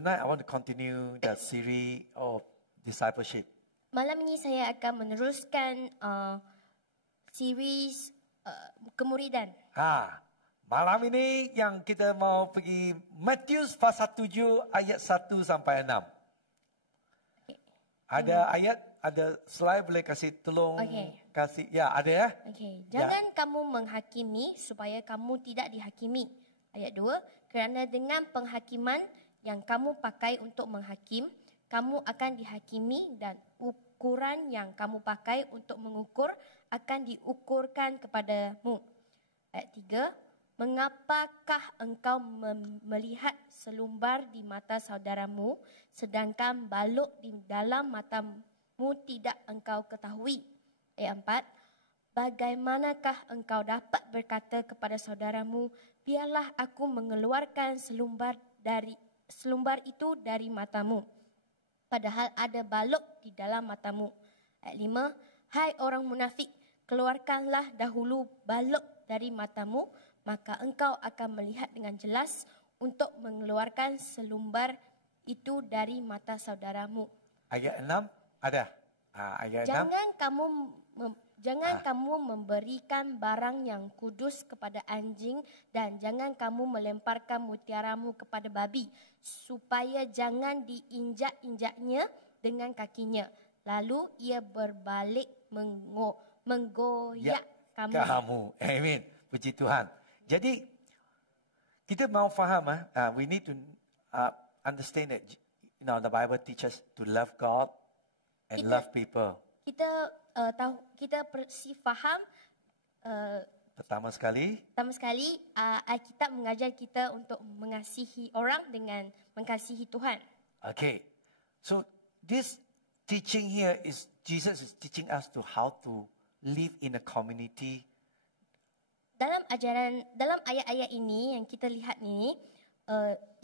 tonight I want to continue the series of discipleship. Malam ini saya akan meneruskan series kemuridan. Malam ini yang kita mau pergi Matius pasal 7 ayat 1 sampai 6. Okay. Ada ayat, ada slide boleh kasih tolong kasih. Ya, ada ya. Okay. Jangan kamu menghakimi supaya kamu tidak dihakimi. Ayat 2, kerana dengan penghakiman yang kamu pakai untuk menghakim, kamu akan dihakimi dan ukuran yang kamu pakai untuk mengukur akan diukurkan kepadamu. Ayat 3, mengapakah engkau melihat selumbar di mata saudaramu sedangkan balok di dalam matamu tidak engkau ketahui? Ayat 4, bagaimanakah engkau dapat berkata kepada saudaramu, biarlah aku mengeluarkan selumbar itu dari matamu, padahal ada balok di dalam matamu. Ayat 5, hai orang munafik, keluarkanlah dahulu balok dari matamu, maka engkau akan melihat dengan jelas untuk mengeluarkan selumbar itu dari mata saudaramu. Ayat 6 ada. Ayat 6. Jangan kamu memberikan barang yang kudus kepada anjing dan jangan kamu melemparkan mutiaramu kepada babi, supaya jangan diinjak-injaknya dengan kakinya. Lalu ia berbalik menggoyak kamu. Amin. Puji Tuhan. Jadi kita mau faham, we need to understand that the Bible teaches to love God and love people. Kita faham. Pertama sekali, Alkitab mengajar kita untuk mengasihi orang dengan mengasihi Tuhan. Okay, so this teaching here is Jesus is teaching us to how to live in a community. Dalam ayat-ayat ini yang kita lihat ni,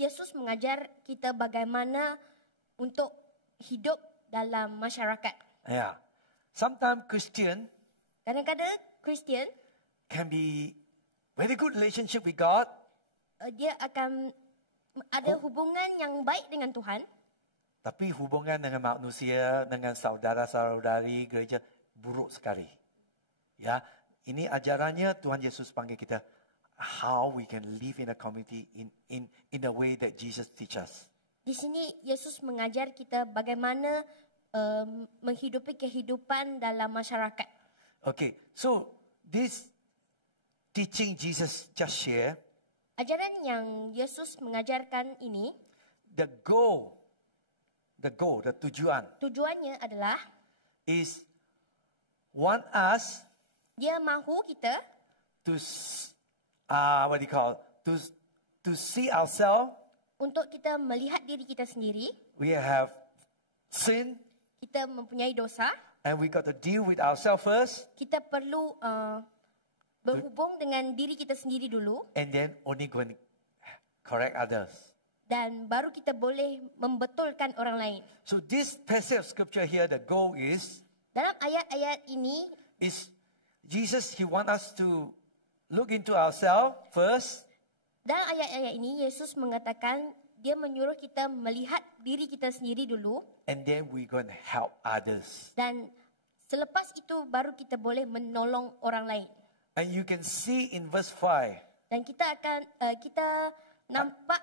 Yesus mengajar kita bagaimana untuk hidup dalam masyarakat. Yeah. Sometimes kadang-kadang Kristian can be very good relationship with God. Dia akan ada hubungan yang baik dengan Tuhan. Tapi hubungan dengan manusia, dengan saudara-saudari gereja buruk sekali. Ya, ini ajarannya Tuhan Yesus panggil kita how we can live in a community in the way that Jesus teach us. Di sini Yesus mengajar kita bagaimana menghidupi kehidupan dalam masyarakat. Okay, so this teaching Jesus just share. Ajaran yang Yesus mengajarkan ini, the tujuan. Tujuannya adalah is want us. Dia mahu kita to see ourselves. Untuk kita melihat diri kita sendiri. We have sin. Kita mempunyai dosa. And we got to deal with ourselves first. Kita perlu berhubung dengan diri kita sendiri dulu. And then only going to correct others. Dan baru kita boleh membetulkan orang lain. So this passage of scripture here, the goal is. Dalam ayat-ayat ini. Is Jesus, he want us to look into ourselves first. Dalam ayat-ayat ini, Yesus mengatakan dia menyuruh kita melihat diri kita sendiri dulu. And then we going to help others. Dan selepas itu baru kita boleh menolong orang lain. And you can see in verse 5. Dan kita nampak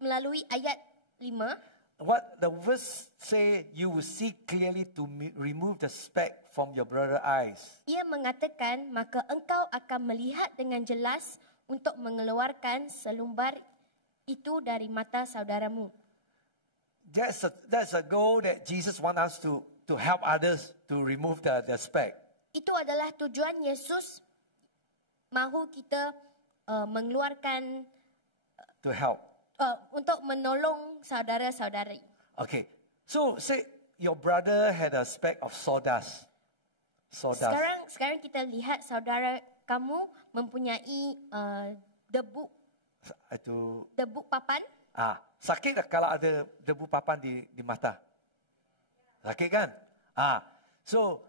melalui ayat 5. What the verse say, you will see clearly to remove the speck from your brother's eyes. Ia mengatakan, maka engkau akan melihat dengan jelas untuk mengeluarkan selumbar itu dari mata saudaramu. That's a goal that Jesus want us to help others to remove the speck. Itu adalah tujuan Yesus mahu kita mengeluarkan to help. Untuk menolong saudara-saudari. Okay, so say your brother had a speck of sawdust. Sekarang kita lihat saudara kamu mempunyai debu papan. Sakit tak kalau ada debu papan di mata? Sakit kan? So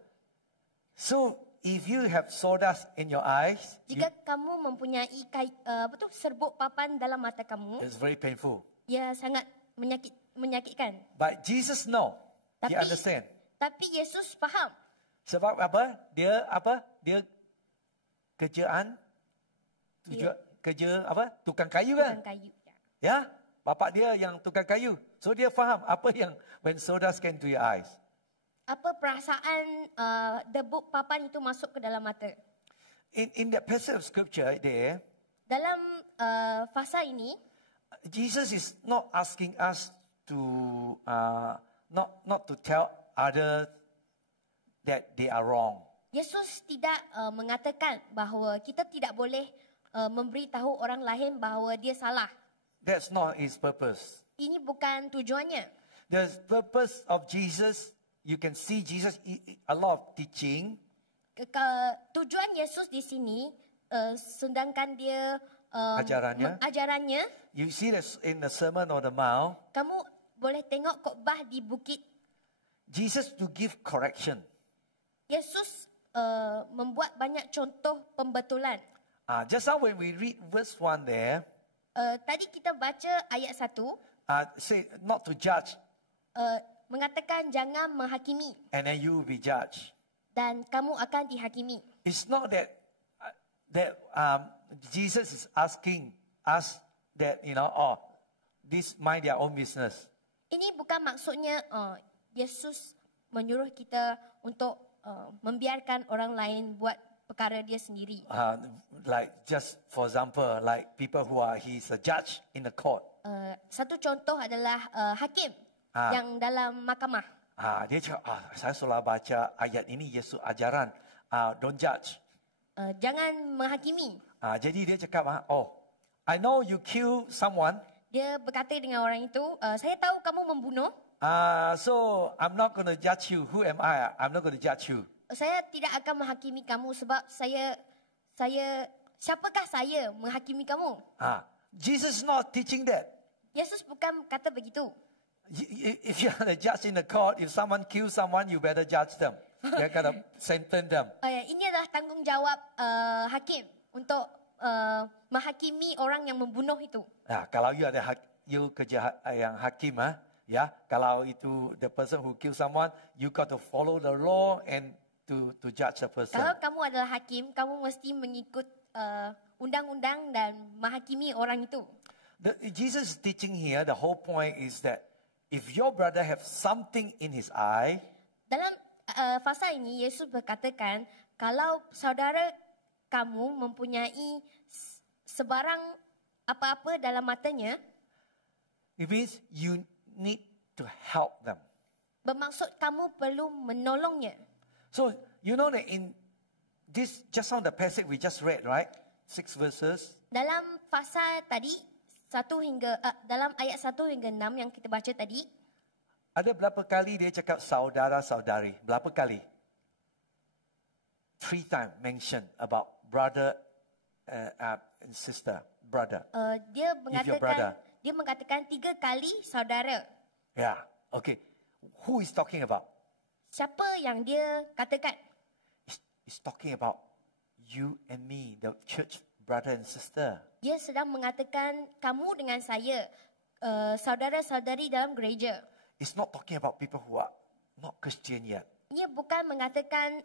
if you have sawdust in your eyes, jika kamu mempunyai serbuk papan dalam mata kamu, it's very painful. Ya sangat menyakitkan. But Jesus know. He Tapi- understand. Tapi Yesus faham. Sebab apa? Dia kerjaan kerja apa? Tukang kayu kan? Tukang kayu. Ya. Ya, bapak dia yang tukang kayu. So dia faham apa yang when soda came to your eyes. Apa perasaan debu papan itu masuk ke dalam mata. In that passage of scripture there, Dalam fasa ini, Jesus is not asking us to not to tell others that they are wrong. Yesus tidak mengatakan bahawa kita tidak boleh memberitahu orang lain bahawa dia salah. That's not his purpose. Ini bukan tujuannya. The purpose of Jesus, you can see Jesus a lot of teaching. Tujuan Yesus di sini, sedangkan dia Ajarannya. ajarannya, You see this in the Sermon on the Mount. kamu boleh tengok khotbah di bukit. Jesus to give correction. Yesus membuat banyak contoh pembetulan. Just now when we read verse 1 there, Tadi kita baca ayat 1, say not to judge mengatakan jangan menghakimi and then you will be judged. dan kamu akan dihakimi. It's not that Jesus is asking us that, this mind their own business. Ini bukan maksudnya Yesus menyuruh kita untuk membiarkan orang lain buat perkara dia sendiri. Like just for example, like people who are, he's a judge in the court. Satu contoh adalah hakim yang dalam mahkamah. Dia cakap, saya selalu baca ayat ini Yesus ajaran, don't judge. Jangan menghakimi. Jadi dia cakap, I know you kill someone, Dia berkata dengan orang itu, saya tahu kamu membunuh. so I'm not going to judge you. Who am I? I'm not going to judge you. Saya tidak akan menghakimi kamu sebab siapakah saya menghakimi kamu? Jesus is not teaching that. Yesus bukan kata begitu. If you are a judge in the court, if someone kills someone, you better judge them. Dia kata sentence them. Ini adalah tanggungjawab hakim untuk menghakimi orang yang membunuh itu. Kalau you ada you kerja yang hakim, kalau itu the person who kill someone, you got to follow the law and to judge the person. Kalau kamu adalah hakim, kamu mesti mengikut undang-undang dan menghakimi orang itu. Jesus is teaching here, the whole point is that if your brother have something in his eye, Dalam fasa ini, Yesus berkatakan, kalau saudara kamu mempunyai sebarang apa-apa dalam matanya, it means you need to help them. bermaksud kamu perlu menolongnya. So, you know that in this, just on the passage we just read, right? 6 verses. Dalam fasa tadi, dalam ayat 1 hingga 6 yang kita baca tadi, Ada berapa kali dia cakap saudara-saudari? Berapa kali? 3 times mention about brother and sister. Brother. dia your brother. mengatakan 3 kali saudara. Yeah. Okay. Who is talking about? Siapa yang dia katakan? He's talking about you and me, the church brother and sister. Dia sedang mengatakan kamu dengan saya, saudara-saudari dalam gereja. It's not talking about people who are not Christian yet. Ia bukan mengatakan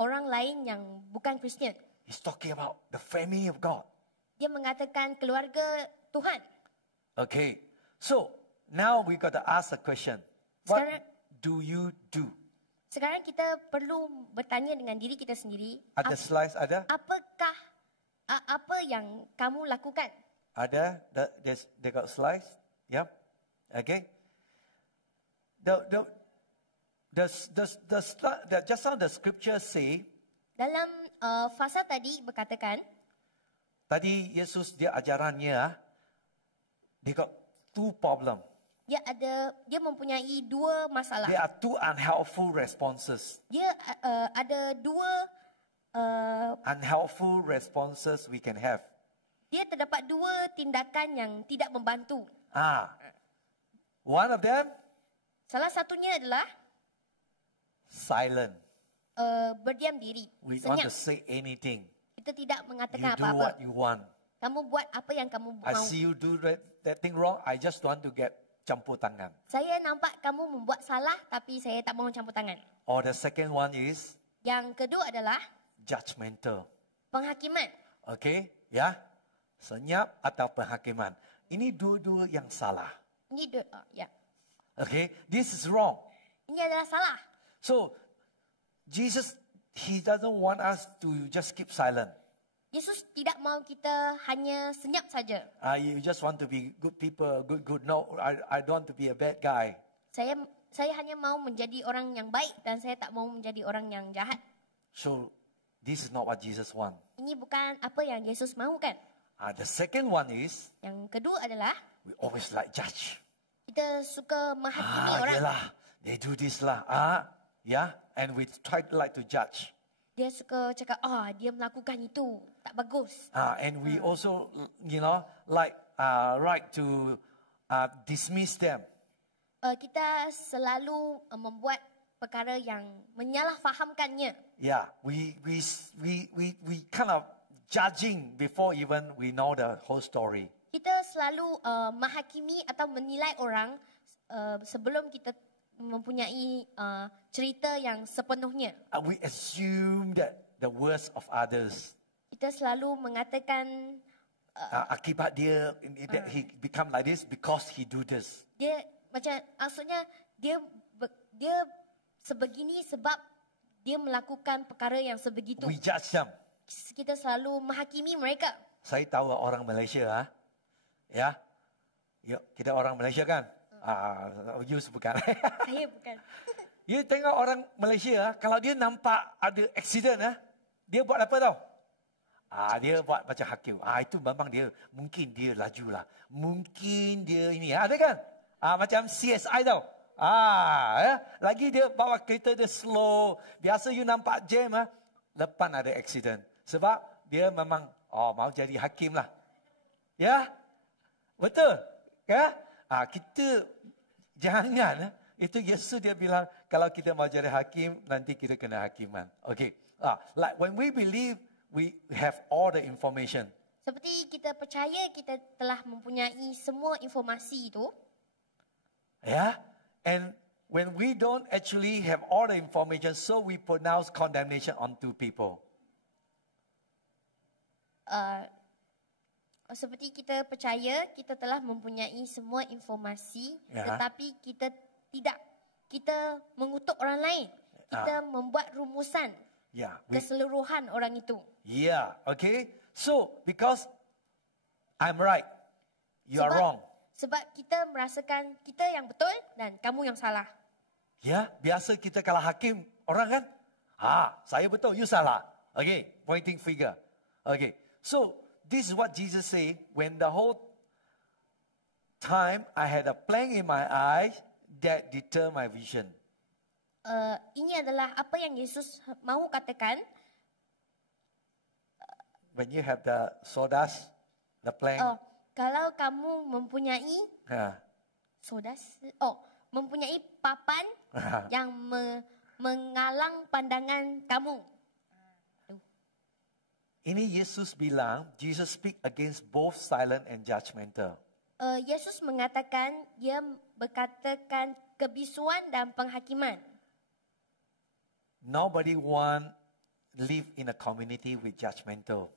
orang lain yang bukan Kristian. He's talking about the family of God. Dia mengatakan keluarga Tuhan. Okay. So, now we got to ask a question. What Sekarang- do you do? Sekarang kita perlu bertanya dengan diri kita sendiri, Ada slides ada? apakah apa yang kamu lakukan? Ada? They got slides? Yeah. Okay. Just how the scripture say, Dalam fasa tadi berkatakan, tadi Yesus dia ajarannya, they got 2 problem. dia mempunyai 2 masalah. There are 2 unhelpful responses. Dia ada 2 Unhelpful responses we can have. dia terdapat 2 tindakan yang tidak membantu. One of them, Salah satunya adalah silent. berdiam diri, We want senyap. to say anything. Kita tidak You mengatakan do what apa-apa. you want. Kamu buat apa yang kamu I mahu. see you do that thing wrong. I just want to get campur tangan. Saya nampak kamu membuat salah tapi saya tak mau campur tangan. Or the second one is Yang kedua adalah judgmental. penghakiman. Okay, ya. Senyap atau penghakiman. Ini dua-dua yang salah. Ini ya. Okay, this is wrong. Ini adalah salah. So, Jesus, he doesn't want us to just keep silent. Yesus tidak mahu kita hanya senyap saja. You just want to be good people, good. No, I don't want to be a bad guy. Saya hanya mahu menjadi orang yang baik dan saya tak mahu menjadi orang yang jahat. So, this is not what Jesus wants. Ini bukan apa yang Yesus mahukan. The second one is, Yang kedua adalah we always like judge. kita suka menghakimi orang. Yelah, they do this lah. Yeah, and we try like to judge. Dia suka cakap, dia melakukan itu, tak bagus. And we also, like to dismiss them. Kita selalu membuat perkara yang menyalahfahamkannya. Yeah, we kind of judging before even we know the whole story. Kita selalu menghakimi atau menilai orang sebelum kita mempunyai cerita yang sepenuhnya. We assume that the worst of others. Kita selalu mengatakan Akibat dia, that he become like this because he do this. dia macam maksudnya dia sebegini sebab dia melakukan perkara yang sebegitu. We judge them. Kita selalu menghakimi mereka. Saya tahu orang Malaysia, ya, kita orang Malaysia kan? You bukan. Saya bukan. You tengok orang Malaysia, kalau dia nampak ada accident, dia buat apa tau? Dia buat macam hakim. Itu memang mungkin dia laju lah. Mungkin dia ini, ada kan? Macam CSI tau. Lagi dia bawa kereta dia slow. Biasa you nampak jam, depan ada accident. Sebab dia memang, mau jadi hakim lah. Ya? Betul? Ya? Kita jangan. Itu Yesus dia bilang, kalau kita mau jadi hakim, nanti kita kena hakiman. Okay. Like when we believe, we have all the information. Seperti kita percaya kita telah mempunyai semua informasi itu. Yeah. And when we don't actually have all the information, so we pronounce condemnation onto people. Seperti kita percaya kita telah mempunyai semua informasi, tetapi kita tidak. Kita mengutuk orang lain. Kita membuat rumusan keseluruhan orang itu. Yeah, okay. So, because I'm right, you are wrong. Sebab kita merasakan kita yang betul dan kamu yang salah. Ya, biasa kita kalau hakim orang kan, saya betul, you salah. Okay, pointing finger. Okay, so this is what Jesus say when the whole time I had a plank in my eye that deter my vision. Ini adalah apa yang Yesus mahu katakan. When you have the sawdust, the plank. Kalau kamu mempunyai mempunyai papan yang mengalang pandangan kamu. Ini Yesus bilang, Jesus speak against both silent and judgmental. Yesus mengatakan, dia berkatakan kebisuan dan penghakiman. Nobody want live in a community with judgmental.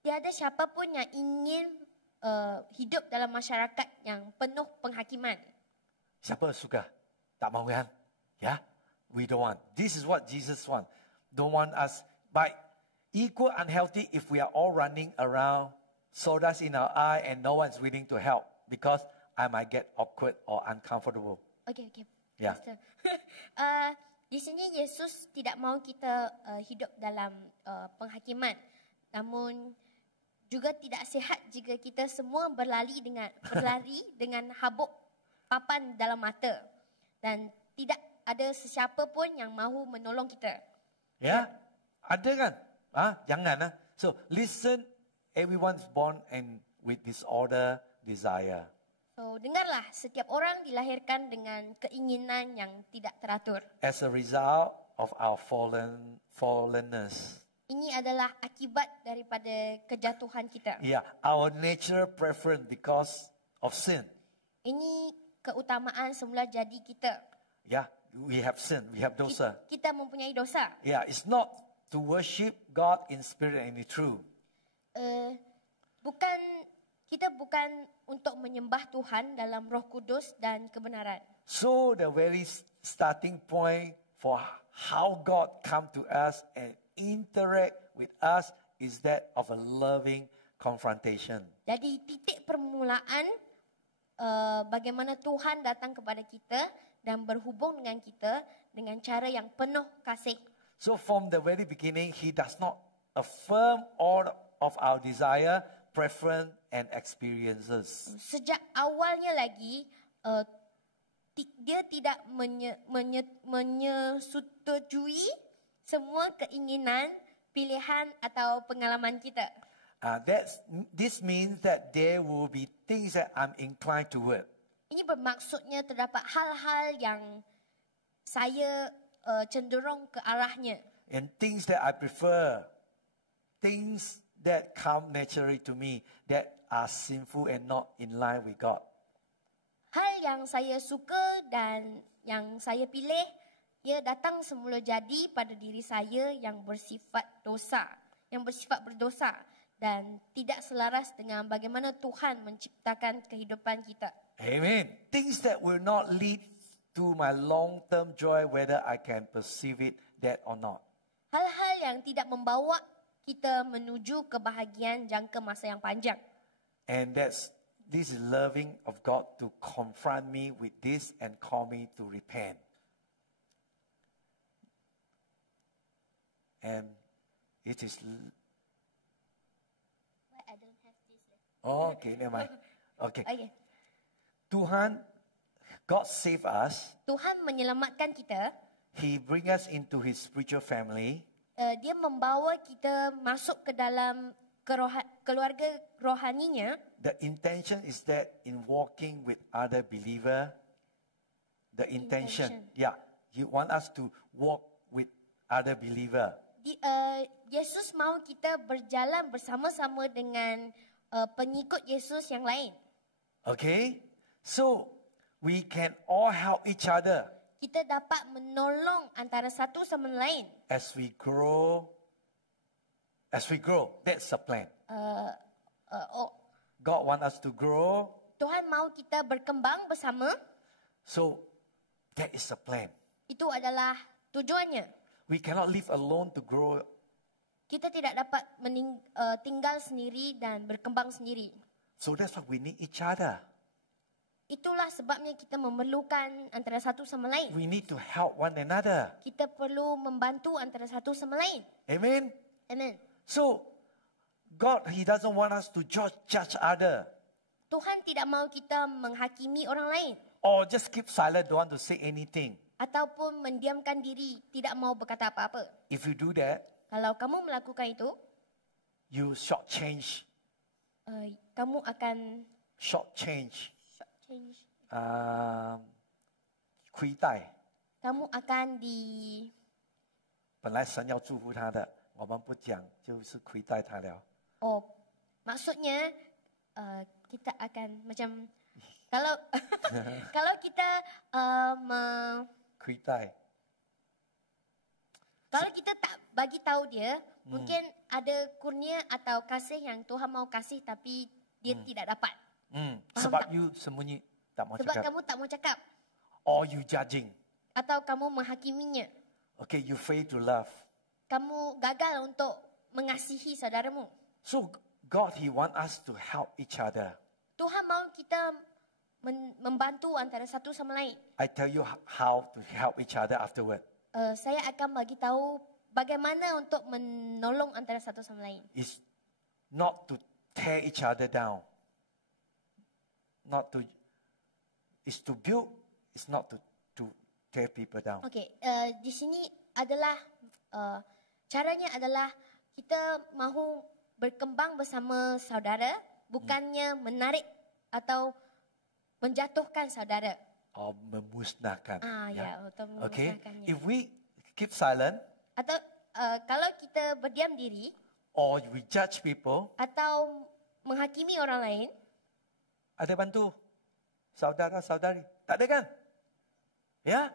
Tiada siapa pun yang ingin hidup dalam masyarakat yang penuh penghakiman. Siapa suka? Tak mahu kan? Ya, we don't want. This is what Jesus want. Don't want us, but equal unhealthy if we are all running around, sawdust in our eye, and no one's willing to help because I might get awkward or uncomfortable. Okay. Yeah. Di sini Yesus tidak mahu kita hidup dalam penghakiman, namun juga tidak sihat jika kita semua berlari dengan habuk papan dalam mata dan tidak ada sesiapa pun yang mahu menolong kita. Ya, ada kan? Jangan. So listen, everyone's born and with disorder, desire. So dengarlah, setiap orang dilahirkan dengan keinginan yang tidak teratur. As a result of our fallenness. Ini adalah akibat daripada kejatuhan kita. Yeah, our natural preference because of sin. Ini keutamaan semula jadi kita. Yeah, we have sin, we have dosa. Kita mempunyai dosa. Yeah, it's not to worship God in spirit and in truth. Kita bukan untuk menyembah Tuhan dalam Roh Kudus dan kebenaran. So the very starting point for how God come to us and interact with us is that of a loving confrontation. Jadi titik permulaan bagaimana Tuhan datang kepada kita dan berhubung dengan kita dengan cara yang penuh kasih. So from the very beginning, He does not affirm all of our desire, preference, and experiences. Sejak awalnya lagi, dia tidak menyetujui semua keinginan, pilihan atau pengalaman kita. This means that there will be things that I'm inclined toward. Ini bermaksudnya terdapat hal-hal yang saya cenderung ke arahnya. And things that I prefer, things that come naturally to me, that are sinful and not in line with God. Hal yang saya suka dan yang saya pilih, ia datang semula jadi pada diri saya yang bersifat berdosa dan tidak selaras dengan bagaimana Tuhan menciptakan kehidupan kita. Amen. Things that will not lead to my long-term joy, whether I can perceive it that or not. Hal-hal yang tidak membawa kita menuju kebahagiaan jangka masa yang panjang. And this is loving of God to confront me with this and call me to repent. And it is... I don't have this. Oh, okay, never mind. Okay. Okay. Tuhan, God save us. Tuhan menyelamatkan kita. He bring us into His spiritual family. Dia membawa kita masuk ke dalam keluarga rohaninya. The intention is that in walking with other believer, the intention, yeah, He want us to walk with other believer. Yesus mahu kita berjalan bersama-sama dengan pengikut Yesus yang lain. Okay, so we can all help each other. Kita dapat menolong antara satu sama lain. As we grow, that's the plan. God want us to grow. Tuhan mahu kita berkembang bersama. So that is the plan. Itu adalah tujuannya. We cannot live alone to grow. Kita tidak dapat tinggal sendiri dan berkembang sendiri. So that's why we need each other. Itulah sebabnya kita memerlukan antara satu sama lain. We need to help one another. Kita perlu membantu antara satu sama lain. Amen. Amen. So God, He doesn't want us to judge other. Tuhan tidak mahu kita menghakimi orang lain. Or just keep silent, don't want to say anything. Ataupun mendiamkan diri, tidak mahu berkata apa-apa. If you do that, Kalau kamu melakukan itu, you shortchange. Kamu akan Shortchange. 亏待。kamu akan 本来神要祝福他的，我们不讲，就是亏待他了。maksudnya kita akan macam kalau kalau kita 亏待。 kalau kita tak bagi tahu dia, mungkin ada kurnia atau kasih yang Tuhan mau kasih tapi dia tidak dapat. Sebab you sembunyi tak mau Sebab cakap. kamu tak mau cakap. Or you judging. Atau kamu menghakiminya. Okay, you fail to love. Kamu gagal untuk mengasihi saudaramu. So God, He want us to help each other. Tuhan mahu kita membantu antara satu sama lain. I tell you how to help each other afterward. Saya akan bagi tahu bagaimana untuk menolong antara satu sama lain. It's not to tear each other down. It's to build. It's not to tear people down. Okey, di sini adalah caranya adalah kita mahu berkembang bersama saudara, bukannya menarik atau menjatuhkan saudara. Or memusnahkan. Untuk Okay. memusnahkannya. If we keep silent. Atau kalau kita berdiam diri. Or we judge people. Atau menghakimi orang lain. Ada bantu. saudara-saudari. Tak ada kan? Ya?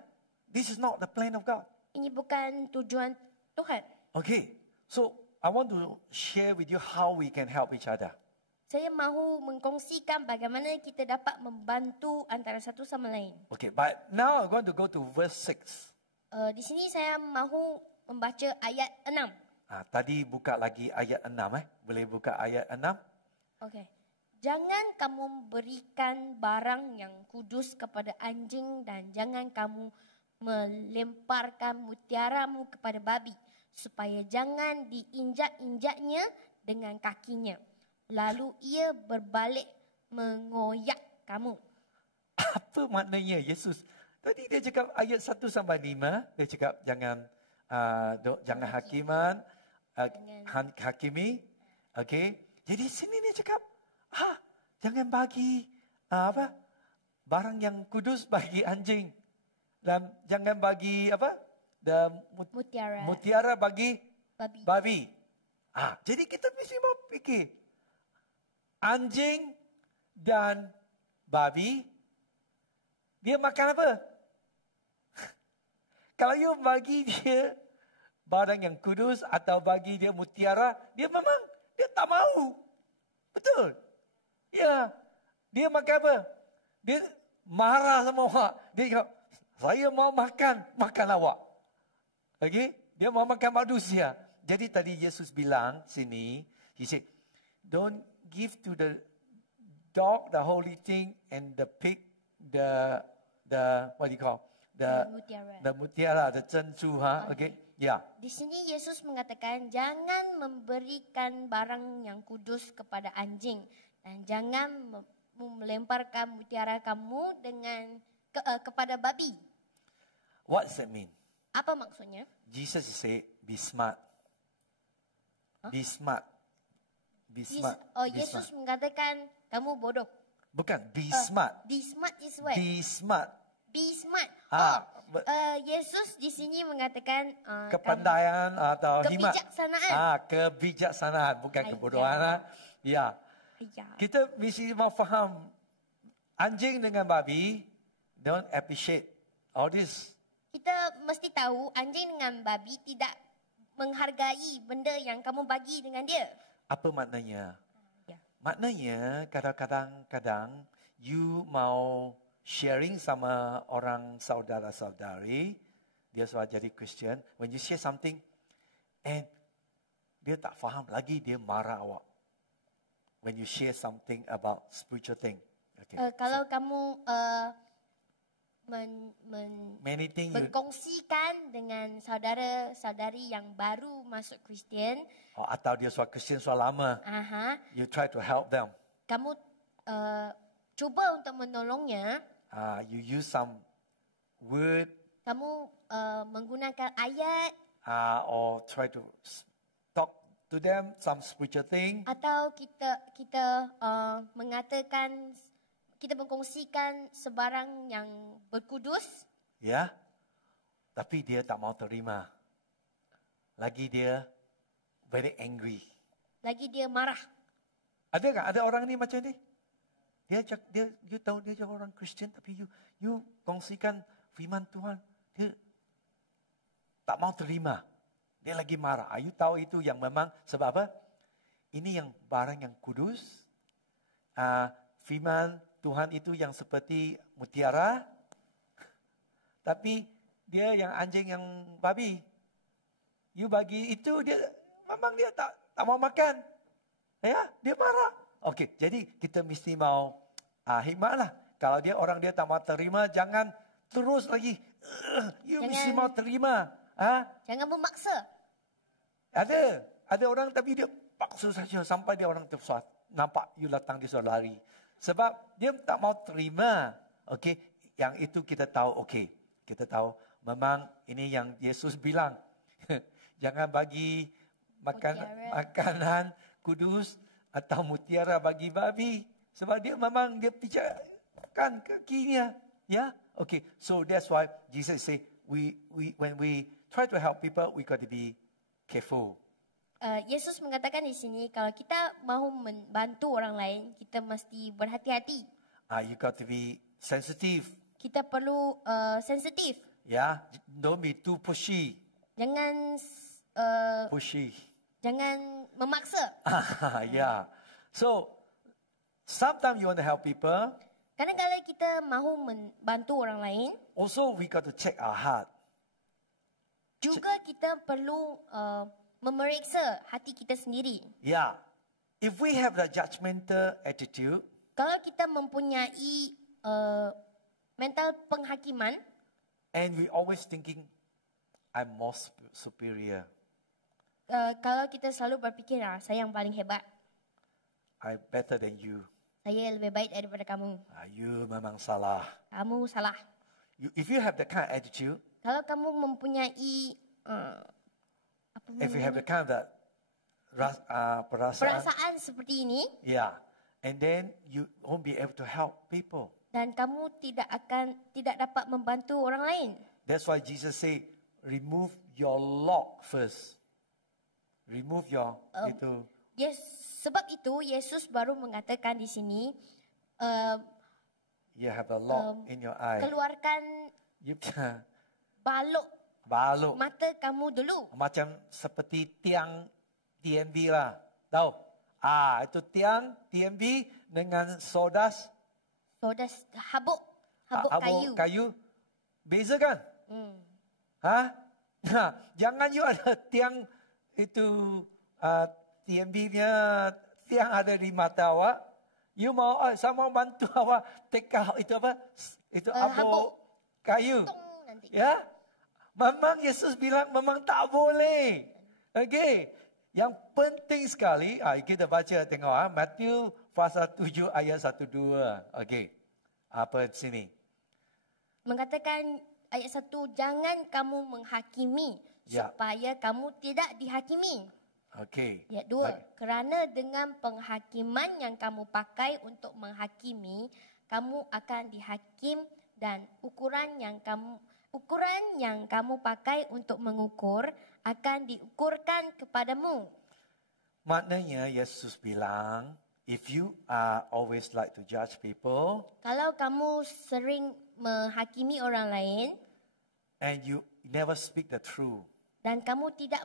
This is not the plan of God. Ini bukan tujuan Tuhan. Okay. So, I want to share with you how we can help each other. Saya mahu mengkongsikan bagaimana kita dapat membantu antara satu sama lain. Okay, but now I'm going to go to verse 6. Di sini saya mahu membaca ayat 6. Tadi buka lagi ayat 6. Boleh buka ayat 6? Okey. Jangan kamu berikan barang yang kudus kepada anjing dan jangan kamu melemparkan mutiaramu kepada babi supaya jangan diinjak-injaknya dengan kakinya. Lalu ia berbalik mengoyak kamu. Apa maknanya Yesus? Tadi dia cakap ayat 1 sampai 5, dia cakap jangan hakiman, hakimi. Okey. Jadi sini dia cakap, jangan bagi barang yang kudus bagi anjing. Dan jangan bagi mutiara bagi babi. Jadi kita mesti mau fikir. Anjing dan babi, dia makan apa? Kalau you bagi dia barang yang kudus atau bagi dia mutiara, dia memang dia tak mau. Betul? Ya. Dia makan apa? Dia marah sama awak. Dia cakap, saya mau makan awak. Okay? Dia mau makan manusia. Jadi tadi Yesus bilang sini, he said, don't give to the dog the holy thing and the pig the what do you call the mutiara, the珍珠, okay? Ya. Di sini Yesus mengatakan jangan memberikan barang yang kudus kepada anjing dan jangan melemparkan mutiara kamu kepada babi. What does that mean? Apa maksudnya? Jesus said, be smart. Be smart. Be smart. Yesus mengatakan kamu bodoh. Bukan, be smart. Be smart is what? Be smart. Be smart. Yesus di sini mengatakan kepandaian atau hikmat. Kebijaksanaan. Kebijaksanaan, bukan kebodohan. Ya. Kita mesti mau faham anjing dengan babi don't appreciate all this. Kita mesti tahu anjing dengan babi tidak menghargai benda yang kamu bagi dengan dia. Apa maknanya? Maknanya kadang-kadang you mau sharing sama orang saudara-saudari, dia sudah jadi Christian, when you share something and dia tak faham lagi, dia marah awak. When you share something about spiritual thing. Okay. Kalau kamu berkongsikan dengan saudara-saudari yang baru masuk Kristian, atau dia sudah Kristian sudah lama, you try to help them. Kamu cuba untuk menolongnya. You use some word. Kamu menggunakan ayat. Or try to talk to them some spiritual thing. Atau kita mengatakan, kita mengkongsikan sebarang yang berkudus. Ya, tapi dia tak mau terima. Lagi dia very angry. Lagi dia marah. Ada tak? Ada orang ni macam ni? Dia tahu dia orang Kristian, tapi you kongsikan firman Tuhan, dia tak mau terima. Dia lagi marah. You tahu itu yang memang sebab apa? Ini yang barang yang kudus. Firman Tuhan itu yang seperti mutiara. Tapi dia yang anjing yang babi. You bagi itu dia memang dia tak mau makan. Ya, dia marah. Okey, jadi kita mesti mau hikmatlah. Kalau orang dia tak mau terima, jangan terus lagi. Mesti mau terima. Jangan memaksa. Ada orang tapi dia paksa saja sampai dia orang tersuat. Nampak you datang dia sudah lari. Sebab dia tak mau terima. Okey, yang itu kita tahu okey. Kita tahu memang ini yang Yesus bilang. Jangan bagi makanan kudus atau mutiara bagi babi. Sebab dia memang dia pijakkan kakinya. Ya, okay. So that's why Jesus say when we try to help people, we got to be careful. Yesus mengatakan di sini kalau kita mahu membantu orang lain, kita mesti berhati-hati. You got to be sensitive. Kita perlu sensitif. Yeah, don't be too pushy. Jangan Pushy. jangan memaksa. Yeah. So sometimes you want to help people. Kadang-kadang kita mahu membantu orang lain, Also, we got to check our heart. juga kita perlu memeriksa hati kita sendiri. Yeah. If we have the judgmental attitude, Kalau kita mempunyai mental penghakiman, and we always thinking, I'm more superior. kalau kita selalu berfikir, saya yang paling hebat, I'm better than you. saya lebih baik daripada kamu, You memang salah. kamu salah. If you have that kind of attitude, Kalau kamu mempunyai if you have the kind of that perasaan, perasaan seperti ini, yeah, and then you won't be able to help people. dan kamu tidak dapat membantu orang lain. That's why Jesus say, remove your log first. Remove your itu. Yes, sebab itu Yesus baru mengatakan di sini, You have a log in your eye. keluarkan You balok balok mata kamu dulu. macam seperti tiang TNB lah. Tahu? Itu tiang TNB dengan sodas Soda habuk kayu. Beza kan? Jangan you ada tiang itu TNB-nya tiang ada di mata awak. You mau sama bantu awak take out itu apa? Itu habuk. habuk kayu. Tong nanti. Ya. Memang Yesus bilang memang tak boleh. Okey. Yang penting sekali, kita baca tengok Matius pasal 7 ayat 1-2. Okey. Apa di sini? Mengatakan ayat 1, jangan kamu menghakimi Ya. supaya kamu tidak dihakimi. Okey. Ayat 2, kerana dengan penghakiman yang kamu pakai untuk menghakimi, kamu akan dihakim, dan ukuran yang kamu pakai untuk mengukur akan diukurkan kepadamu. Maknanya Yesus bilang, if you are always like to judge people Kalau kamu sering menghakimi orang lain and you never speak the truth, dan kamu tidak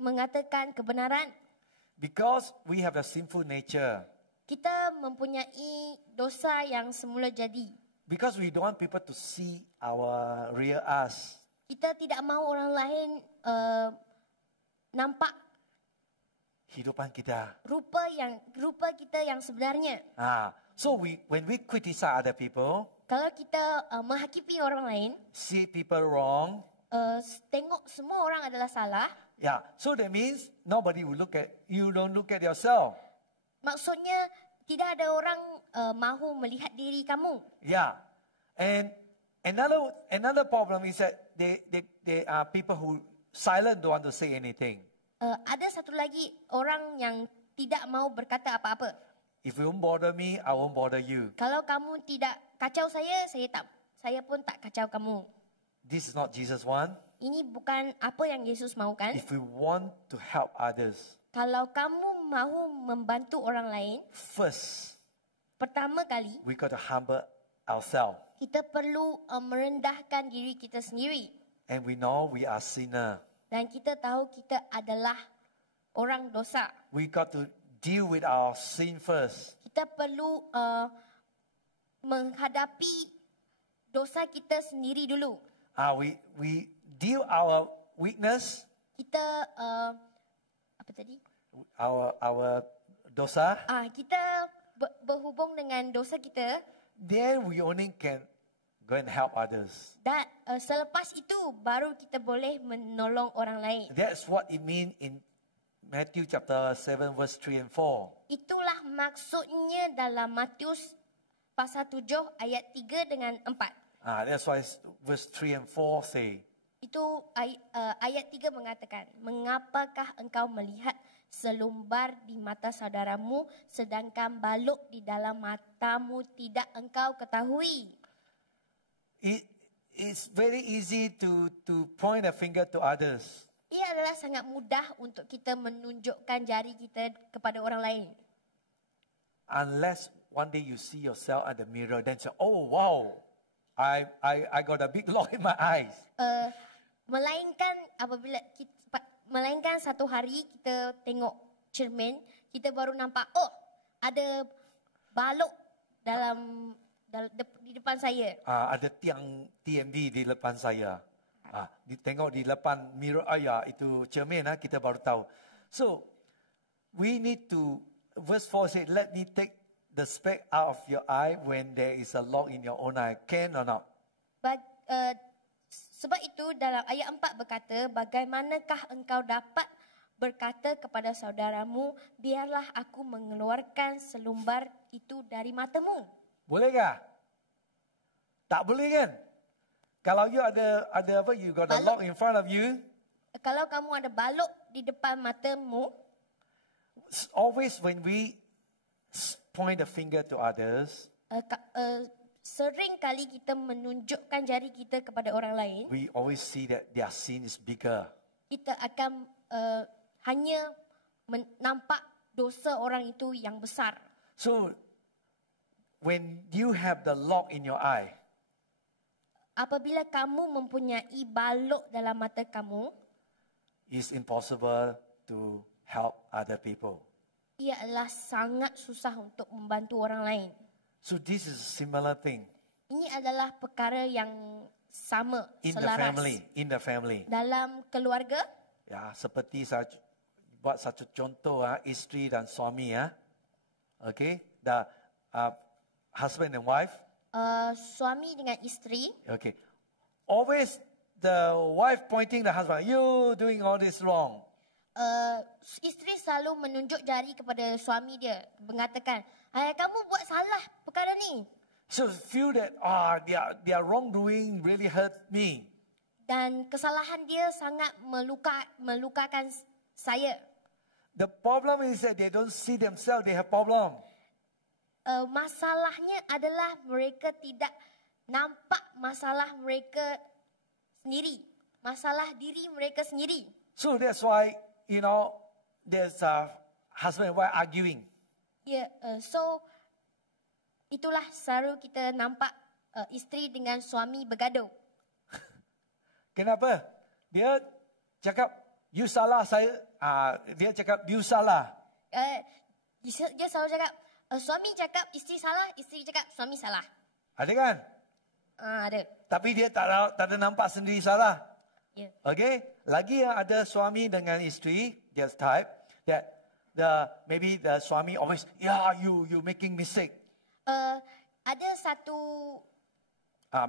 mengatakan kebenaran, because we have a sinful nature, kita mempunyai dosa yang semula jadi. because we don't want people to see our real us, Kita tidak mahu orang lain nampak hidupan kita. rupa kita yang sebenarnya. So when we criticize other people, Kalau kita menghakimi orang lain, see people wrong, tengok semua orang adalah salah, so that means nobody will look at you. Don't look at yourself. maksudnya tidak ada orang mahu melihat diri kamu. And another problem is that they are people who silent, don't want to say anything. Ada satu lagi orang yang tidak mau berkata apa-apa. If you won't bother me, I won't bother you. Kalau kamu tidak kacau saya pun tak kacau kamu. This is not Jesus one. Ini bukan apa yang Yesus mahukan. If we want to help others, Kalau kamu mahu membantu orang lain, first pertama kali we got to humble ourselves, kita perlu merendahkan diri kita sendiri. and we know we are sinner. Dan kita tahu kita adalah orang dosa. We got to deal with our sin first. Kita perlu menghadapi dosa kita sendiri dulu. We deal our weakness, Kita apa tadi? our dosa. Kita berhubung dengan dosa kita, Then we only can go and help others. dan selepas itu baru kita boleh menolong orang lain. That's what it means in Matthew chapter 7 verse 3 and 4. Itulah maksudnya dalam Matius pasal 7 ayat 3 dengan 4. That's why verse 3 and 4 say, Itu ayat 3 mengatakan, mengapakah engkau melihat selumbar di mata saudaramu sedangkan balok di dalam matamu tidak engkau ketahui? It's very easy to point a finger to others. Ia adalah sangat mudah untuk kita menunjukkan jari kita kepada orang lain. Unless one day you see yourself at the mirror, then say, oh wow, I got a big log in my eyes. Melainkan satu hari kita tengok cermin, kita baru nampak, oh, ada balok di depan saya. Ada tiang TMV di depan saya. Tengok di depan mirror, itu cermin, kita baru tahu. So, we need to, verse 4 says, let me take the speck out of your eye when there is a log in your own eye. Can or not? Sebab itu dalam ayat 4 berkata, bagaimanakah engkau dapat berkata kepada saudaramu, biarlah aku mengeluarkan selumbar itu dari matamu. Boleh kah? Tak boleh kan? Kalau you ada apa, you got a log in front of you. Kalau kamu ada balok di depan matamu, always when we point the finger to others, sering kali kita menunjukkan jari kita kepada orang lain, we always see that their sin is bigger. Kita akan hanya nampak dosa orang itu yang besar. So, when you have the log in your eye, apabila kamu mempunyai balok dalam mata kamu, it's impossible to help other people. Ia adalah sangat susah untuk membantu orang lain. So this is a similar thing. Ini adalah perkara yang sama, selaras. In the family. Dalam keluarga. Ya, seperti saya buat satu contoh, isteri dan suami, okay, the husband and wife. Suami dengan isteri. Okay, always the wife pointing the husband, you doing all this wrong. Isteri selalu menunjuk jari kepada suami dia, mengatakan, kamu buat salah perkara ni. So feel that their wrongdoing really hurt me. Dan kesalahan dia sangat melukakan saya. The problem is that they don't see themselves, they have problem. Masalahnya adalah mereka tidak nampak masalah mereka sendiri, masalah diri mereka sendiri. So that's why, there's a husband and wife arguing. So itulah selalu kita nampak isteri dengan suami bergaduh. Kenapa? Dia cakap, you salah, dia cakap, you salah. Dia selalu cakap, suami cakap isteri salah, isteri cakap suami salah. Ada kan? Ada. Tapi dia tak ada nampak sendiri salah. Yeah. Okay? Lagi yang ada suami dengan isteri, there's type that maybe the suami always, you making mistake. Ada satu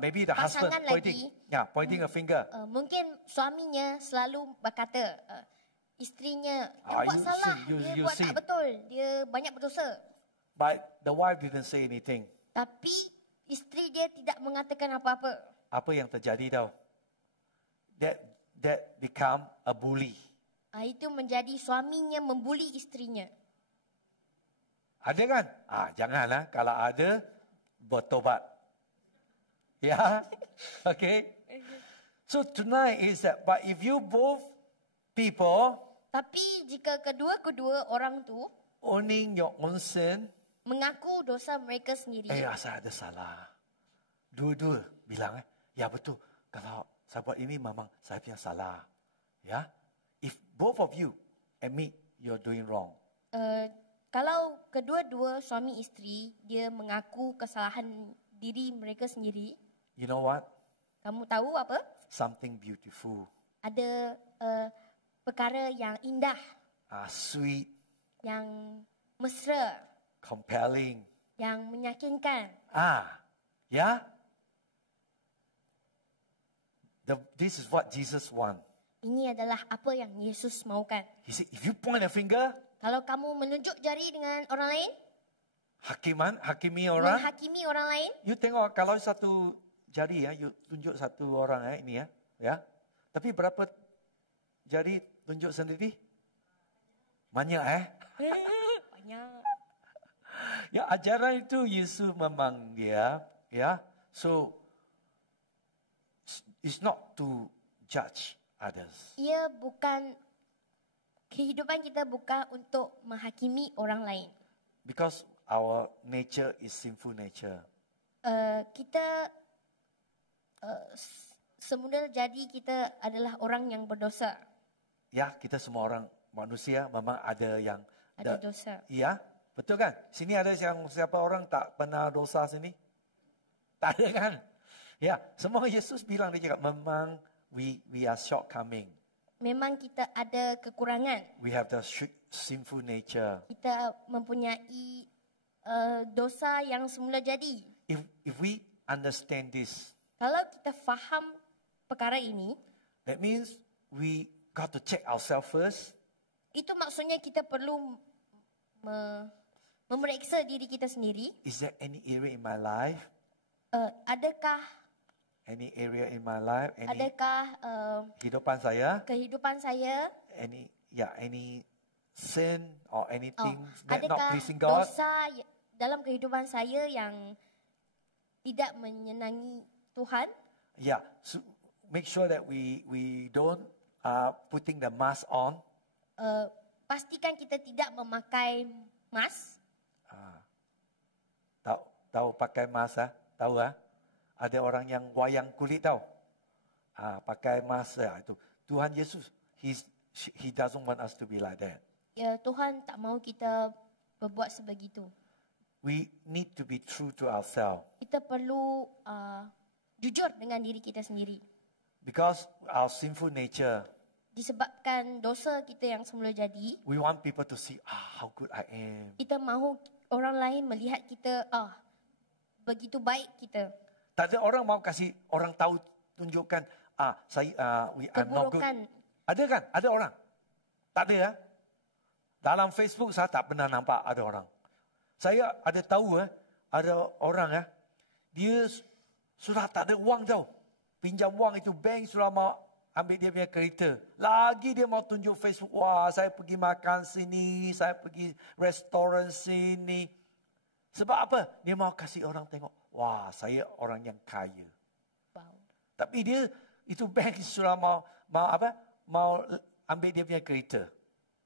maybe the husband pointing a finger. Mungkin suaminya selalu berkata, isterinya dia buat salah, dia buat tak betul, dia banyak berdosa. But the wife didn't say anything. Tapi isteri dia tidak mengatakan apa-apa. Apa yang terjadi tahu? That become a bully. Itu menjadi suaminya membuli isterinya. Ada kan? Janganlah. Kalau ada, bertobat. Yeah? Okay? So tonight is that, but if you both people, tapi jika kedua-kedua orang tu owning your own sin, mengaku dosa mereka sendiri. Saya ada salah. Dua-dua bilang, ya betul. Kalau saya buat ini memang saya punya salah. Ya? If both of you admit you're doing wrong. Kalau kedua-dua suami isteri dia mengaku kesalahan diri mereka sendiri. You know what? Kamu tahu apa? Something beautiful. Ada perkara yang indah. Sweet. Yang mesra. Compelling. Yang meyakinkan. Yeah? This is what Jesus want. Ini adalah apa yang Yesus maukan. He said, if you point a finger, kalau kamu menunjuk jari dengan orang lain, hakimi orang, menghakimi orang lain, you tengok kalau satu jari you tunjuk satu orang ini ya. Tapi berapa jari tunjuk sendiri? Banyak Banyak. Ya, ajaran itu Yesus memang dia, ya. So it's not to judge others. Ia bukan, kehidupan kita bukan untuk menghakimi orang lain. Because our nature is sinful nature. Kita semula jadi kita adalah orang yang berdosa. Ya, kita semua orang manusia memang ada yang Ada dosa. Ya, betul kan? Sini ada yang siapa orang tak pernah dosa sini? Tak ada kan? Ya, semua Yesus bilang, dia cakap memang we are shortcoming. Memang kita ada kekurangan. We have the sinful nature. Kita mempunyai dosa yang semula jadi. If we understand this, Kalau kita faham perkara ini, that means we got to check ourselves first. itu maksudnya kita perlu memeriksa diri kita sendiri. Is there any area in my life? Adakah Any area in my life? Any kehidupan saya? kehidupan saya, Any sin or anything that not adakah pleasing God? dosa dalam kehidupan saya yang tidak menyenangi Tuhan? Yeah, so make sure that we don't putting the mask on. Pastikan kita tidak memakai mask. Tahu pakai mask tahu Ada orang yang wayang kulit tahu. Pakai mask itu. Tuhan Yesus, he doesn't want us to be like that. Ya, Tuhan tak mahu kita berbuat sebegitu. We need to be true to ourselves. Kita perlu jujur dengan diri kita sendiri. Because our sinful nature, Disebabkan dosa kita yang semula jadi, we want people to see how good I am. kita mahu orang lain melihat kita, begitu baik kita. Tak ada orang mau kasih orang tahu, tunjukkan I'm not good. Keburukan. Ada kan? Ada orang? Tak ada Dalam Facebook saya tak pernah nampak ada orang. Saya ada tahu ada orang dia sudah tak ada wang tau. Pinjam wang itu bank sudah mau ambil dia punya kereta. Lagi dia mau tunjuk Facebook, wah saya pergi makan sini, saya pergi restoran sini. Sebab apa? Dia mau kasih orang tengok, wah saya orang yang kaya. Wow. Tapi dia itu bank sudah mau ambil dia punya kereta.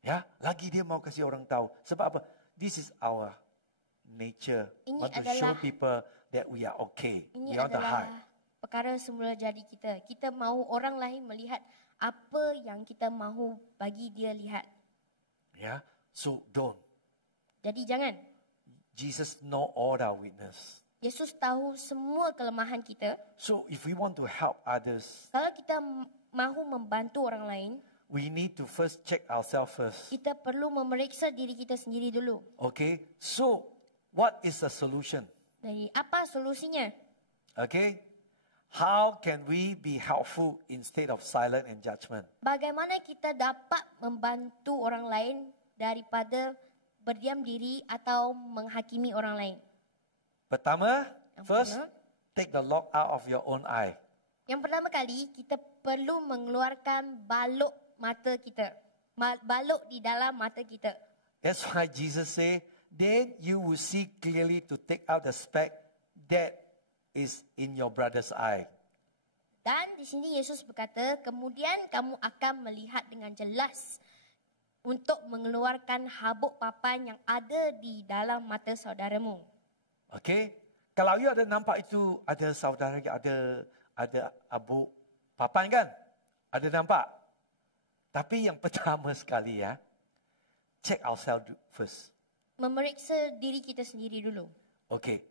Ya, lagi dia mau kasih orang tahu. Sebab apa? This is our nature. Ini Want to adalah- show people that we are okay. Ini We want to hide. adalah perkara semula jadi kita. Kita mahu orang lain melihat apa yang kita mahu bagi dia lihat. Yeah. So don't. Jadi jangan. Jesus know all our weakness. Yesus tahu semua kelemahan kita. So if we want to help others, Kalau kita mahu membantu orang lain, we need to first check ourselves first. kita perlu memeriksa diri kita sendiri dulu. Okay. So what is the solution? Jadi apa solusinya? Okay. How can we be helpful instead of silent and judgment? Bagaimana kita dapat membantu orang lain daripada berdiam diri atau menghakimi orang lain? Pertama, Yang first, pertama. take the log out of your own eye. Yang pertama kali, kita perlu mengeluarkan balok mata kita. Balok di dalam mata kita. That's why Jesus said, then you will see clearly to take out the speck that is in your brother's eye. Dan di sini Yesus berkata, kemudian kamu akan melihat dengan jelas untuk mengeluarkan habuk papan yang ada di dalam mata saudaramu. Okay? Kalau you ada nampak itu, ada saudara, ada abu papan kan? Ada nampak? Tapi yang pertama sekali check ourselves first. Memeriksa diri kita sendiri dulu. Okay.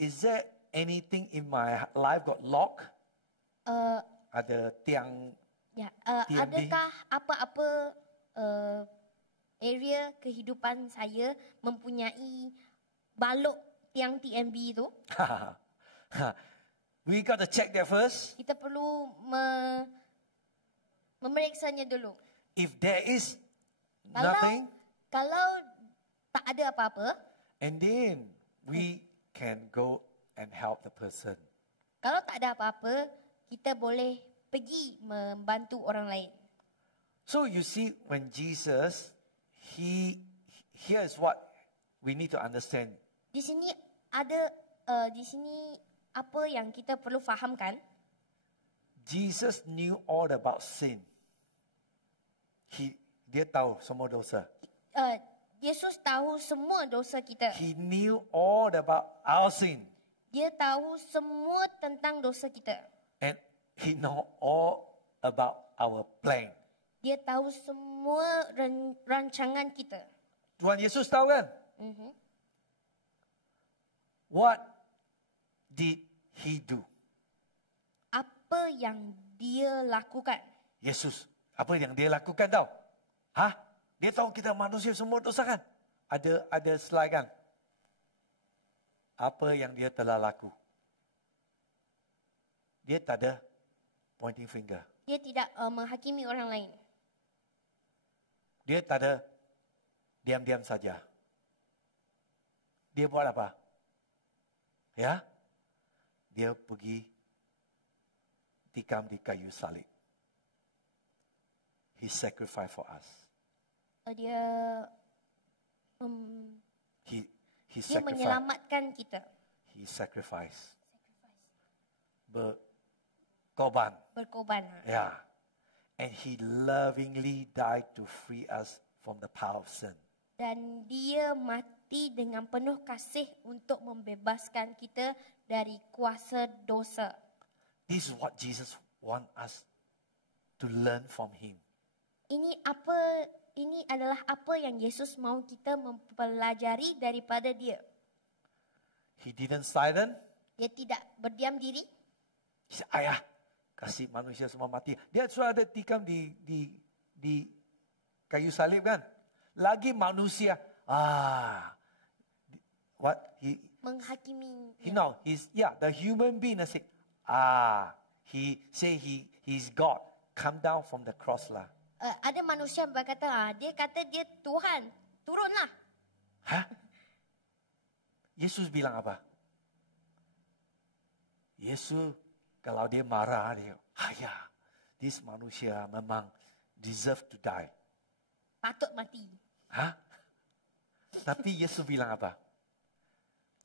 Is there anything in my life got lock? Ada tiang? Ya, TMB. adakah apa-apa area kehidupan saya mempunyai balok tiang TMB itu? We got to check that first. Kita perlu memeriksanya dulu. If there is Kalau nothing, kalau tak ada apa-apa, and then we can go and help the person. kalau tak ada apa-apa, kita boleh pergi membantu orang lain. So you see, when Jesus, here is what we need to understand. Di sini di sini apa yang kita perlu fahamkan? Jesus knew all about sin. Dia tahu semua dosa. Yesus tahu semua dosa kita. He knew all about our sin. Dia tahu semua tentang dosa kita. And He know all about our plan. Dia tahu semua rancangan kita. Tuhan Yesus tahu kan? Mhm. What did He do? Apa yang dia lakukan? Yesus, apa yang dia lakukan tahu? Hah? Dia tahu kita manusia semua dosa kan? Ada slide kan? Apa yang dia telah laku? Dia tak ada pointing finger. Dia tidak menghakimi orang lain. Dia tak ada diam-diam saja. Dia buat apa? Ya? Dia pergi tikam di kayu salib. He sacrificed for us. Dia He dia sacrificed. menyelamatkan kita. He sacrificed. Berkorban. Berkorban. Yeah. And He lovingly died to free us from the power of sin. Dan dia mati dengan penuh kasih untuk membebaskan kita dari kuasa dosa. This is what Jesus wants us to learn from Him. Ini adalah apa yang Yesus mau kita mempelajari daripada dia. He didn't silent. Dia tidak berdiam diri. He said, ayah, kasih manusia semua mati. Dia sudah ada tikam di kayu salib kan? Lagi manusia. What? Menghakimi. The human being said, he say he's God. Come down from the cross lah. Ada manusia yang berkata, dia kata dia Tuhan, turunlah. Hah? Yesus bilang apa? Yesus kalau dia marah, dia, this manusia memang deserve to die. Patut mati. Hah? Tapi Yesus bilang apa?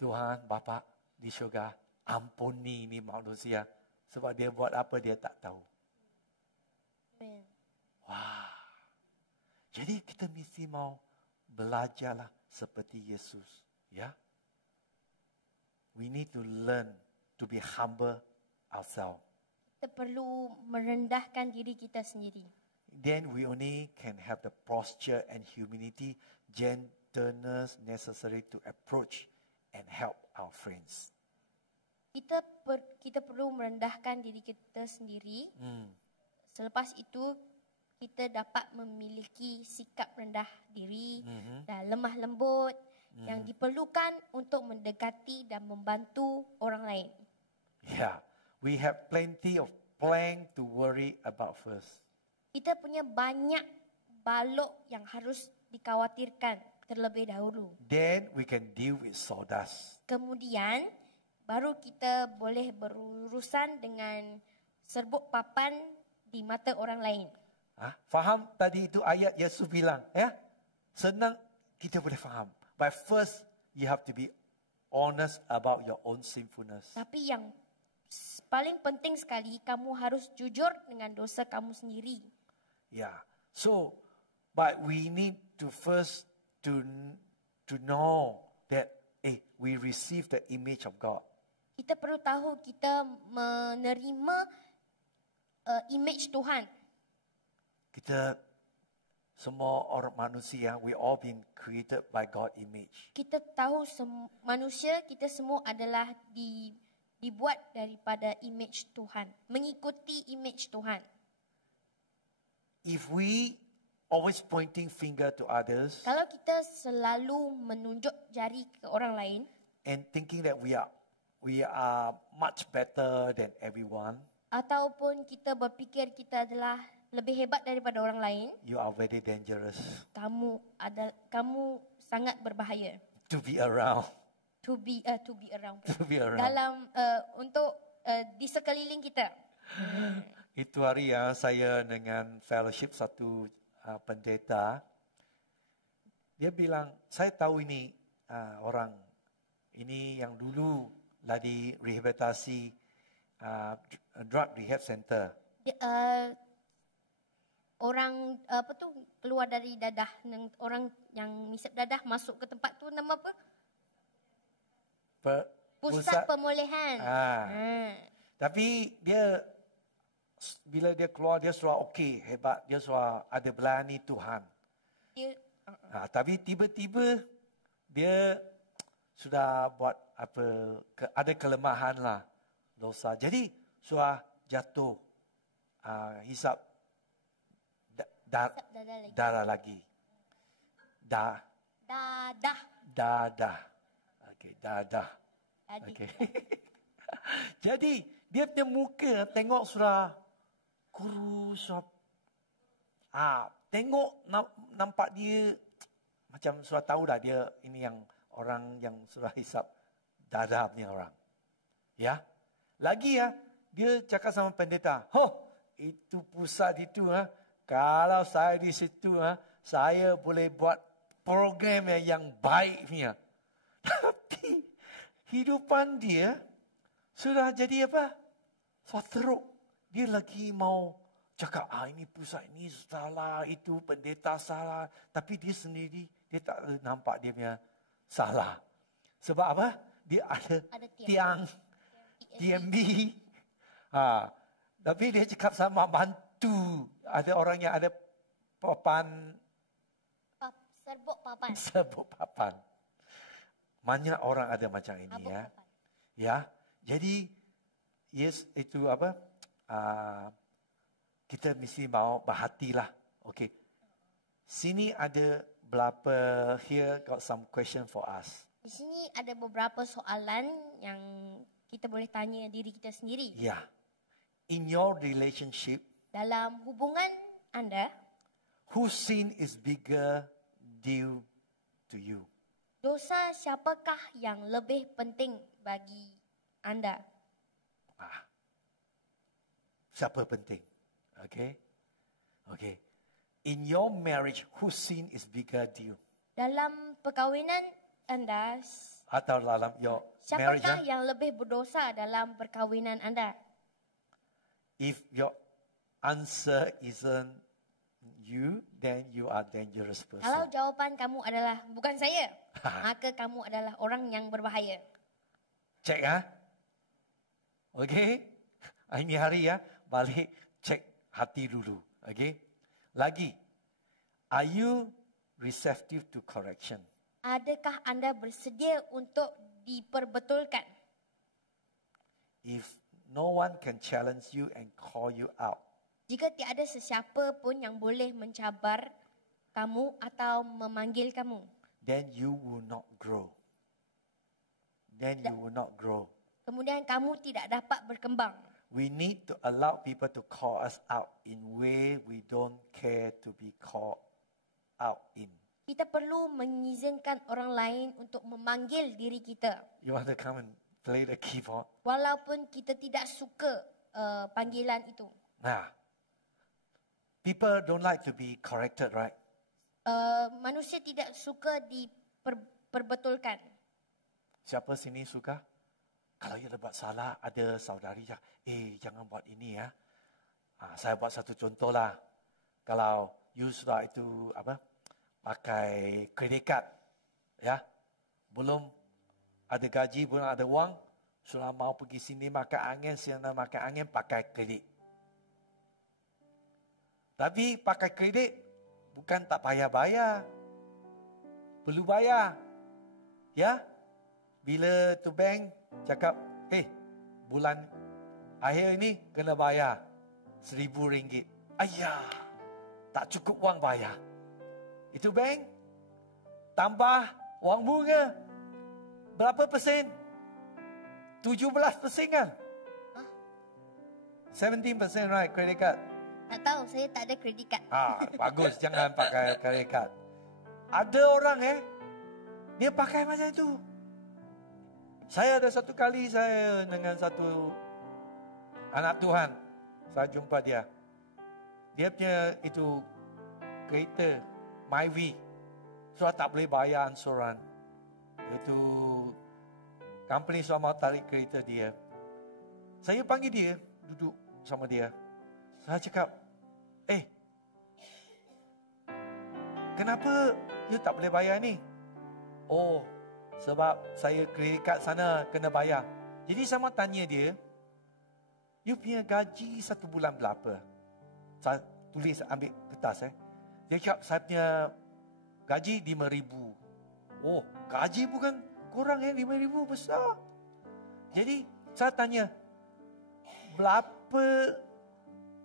Tuhan, Bapa di syurga, ampuni ini manusia. Sebab dia buat apa dia tak tahu. Amen. Wah. Jadi kita mesti mau belajarlah seperti Yesus. Ya. We need to learn to be humble ourselves. Kita perlu merendahkan diri kita sendiri. Then we only can have the posture and humility, gentleness necessary to approach and help our friends. Kita perlu merendahkan diri kita sendiri. Selepas itu kita dapat memiliki sikap rendah diri dan lemah lembut yang diperlukan untuk mendekati dan membantu orang lain. Yeah, we have plenty of plan to worry about first. Kita punya banyak balok yang harus dikhawatirkan terlebih dahulu. Then we can deal with sawdust. Kemudian baru kita boleh berurusan dengan serbuk papan di mata orang lain. Faham tadi itu ayat Yesus bilang, ya? Senang kita boleh faham. But first you have to be honest about your own sinfulness. Tapi yang paling penting sekali, kamu harus jujur dengan dosa kamu sendiri. Yeah. So, but we need to first to know that we receive the image of God. Kita perlu tahu kita menerima image Tuhan. Kita semua orang manusia, we all been created by God image. Kita tahu manusia kita semua adalah dibuat daripada image Tuhan, mengikuti image Tuhan. If we always pointing finger to others, Kalau kita selalu menunjuk jari ke orang lain and thinking that we are much better than everyone, ataupun kita berfikir kita adalah lebih hebat daripada orang lain, you are very dangerous kamu sangat berbahaya to be around. to be around. To be around. Dalam untuk di sekeliling kita. Itu hari yang saya dengan fellowship satu pendeta, dia bilang, saya tahu ini orang ini yang dulu lah di rehabilitasi drug rehab center. orang apa tu keluar dari dadah, orang yang misap dadah masuk ke tempat tu nama apa? Pusat pemulihan. Tapi dia bila dia keluar dia sudah okey, hebat, dia sudah ada belani Tuhan. Tapi tiba-tiba dia sudah buat apa, ada kelemahan lah, dosa. Jadi sudah jatuh hisap darah lagi. Dadah. Okey, dadah. Okey. Jadi dia punya muka tengok sudah kurus. Tengok nampak dia macam sudah tahu dah dia ini yang orang yang sudah hisap darah punya orang. Ya. Lagi dia cakap sama pendeta, itu pusat itu kalau saya di situ saya boleh buat program yang baik punya. Tapi hidupan dia sudah jadi apa? Sudah teruk. Dia lagi mau cakap, ini pusat ini salah, itu pendeta salah. Tapi dia sendiri, dia tak nampak dia punya salah. Sebab apa? Dia ada tiang TMB. Tapi dia cakap sama bantu. Ada orang yang ada serbuk papan. Banyak orang ada macam ini ya. Ya. Jadi yes, itu apa? Kita mesti mau berhatilah. Okey. Sini ada berapa, here got some question for us. Di sini ada beberapa soalan yang kita boleh tanya diri kita sendiri. Yeah. In your relationship, dalam hubungan anda, whose sin is bigger due to you? Dosa siapakah yang lebih penting bagi anda? Siapa penting? Okay. Okay. In your marriage, whose sin is bigger due? Dalam perkahwinan anda, atau dalam your marriage, siapakah yang lebih berdosa dalam perkahwinan anda? If your answer isn't you, then you are dangerous person. Kalau jawapan kamu adalah bukan saya, maka kamu adalah orang yang berbahaya. Cek okay. Ini hari balik cek hati dulu. Okay. Lagi, are you receptive to correction? Adakah anda bersedia untuk diperbetulkan? If no one can challenge you and call you out, jika tiada sesiapa pun yang boleh mencabar kamu atau memanggil kamu, then you will not grow. Kemudian kamu tidak dapat berkembang. We need to allow people to call us out in way we don't care to be called out in. Kita perlu mengizinkan orang lain untuk memanggil diri kita. You want to come and play the keyboard? Walaupun kita tidak suka panggilan itu. People don't like to be corrected, right? Manusia tidak suka diperbetulkan. Siapa sini suka? Kalau you buat salah, ada saudari cakap, jangan buat ini ya. Saya buat satu contoh lah. Kalau you sudah itu pakai kredit card, ya, belum ada gaji, belum ada wang, sudah mau pergi sini makan angin, pakai kredit. Tapi pakai kredit bukan tak payah bayar, perlu bayar, ya. Bila tu bank cakap, bulan akhir ini kena bayar RM1,000. Ayah, tak cukup wang bayar. Itu bank tambah wang bunga. Berapa persen? 17% kan? 17%, right, credit card. Tak tahu, saya tak ada credit card. Bagus, jangan pakai credit card. Ada orang dia pakai macam itu. Saya ada satu kali saya dengan satu anak Tuhan, saya jumpa dia. Dia punya itu kereta Myvi, sudah tak boleh bayar ansuran. Itu company sudah mau tarik kereta dia. Saya panggil dia, duduk sama dia. Saya cakap, kenapa you tak boleh bayar ni? Oh, sebab saya kredit kad sana kena bayar. Jadi saya mau tanya dia, you punya gaji 1 bulan berapa? Saya tulis ambil kertas. Dia cakap saya punya gaji 5,000. Oh, gaji bukan kurang 5,000 besar. Jadi saya tanya, berapa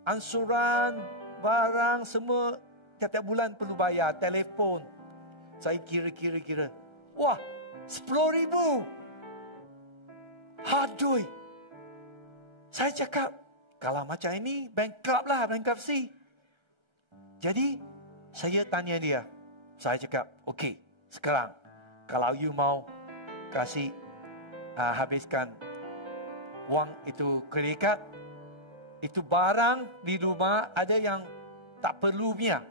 ansuran, barang semua tiap-tiap bulan perlu bayar, telefon. Saya kira. Wah, 10,000. Aduh. Saya cakap, kalau macam ini, bankruptcy. Jadi, saya tanya dia. Saya cakap, okey, sekarang, kalau you mau kasih, habiskan wang itu kredit kad, itu barang di rumah ada yang tak perlu punya.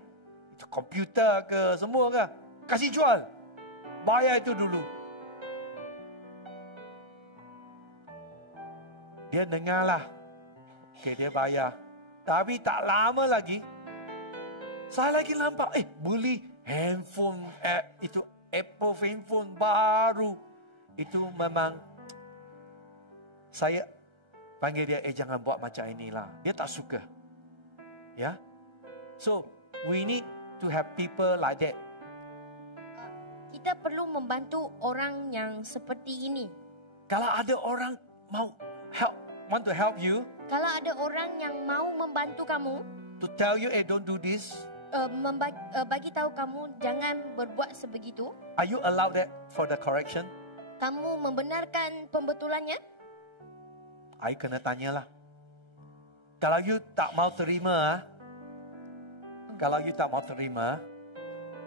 Itu komputer ke, semua ke. Kasih jual. Bayar itu dulu. Dia dengarlah. Okey, dia bayar. Tapi tak lama lagi, saya lagi nampak, beli handphone, itu Apple handphone baru. Itu memang, saya panggil dia, jangan buat macam inilah. Dia tak suka. Ya. So, we need to have people like that. Kita perlu membantu orang yang seperti ini. Kalau ada orang want to help you, Kalau ada orang yang mau membantu kamu, to tell you, don't do this, bagi tahu kamu jangan berbuat sebegitu, are you allowed that for the correction? kamu membenarkan pembetulannya? I kena tanyalah. Kalau you tak mau terima,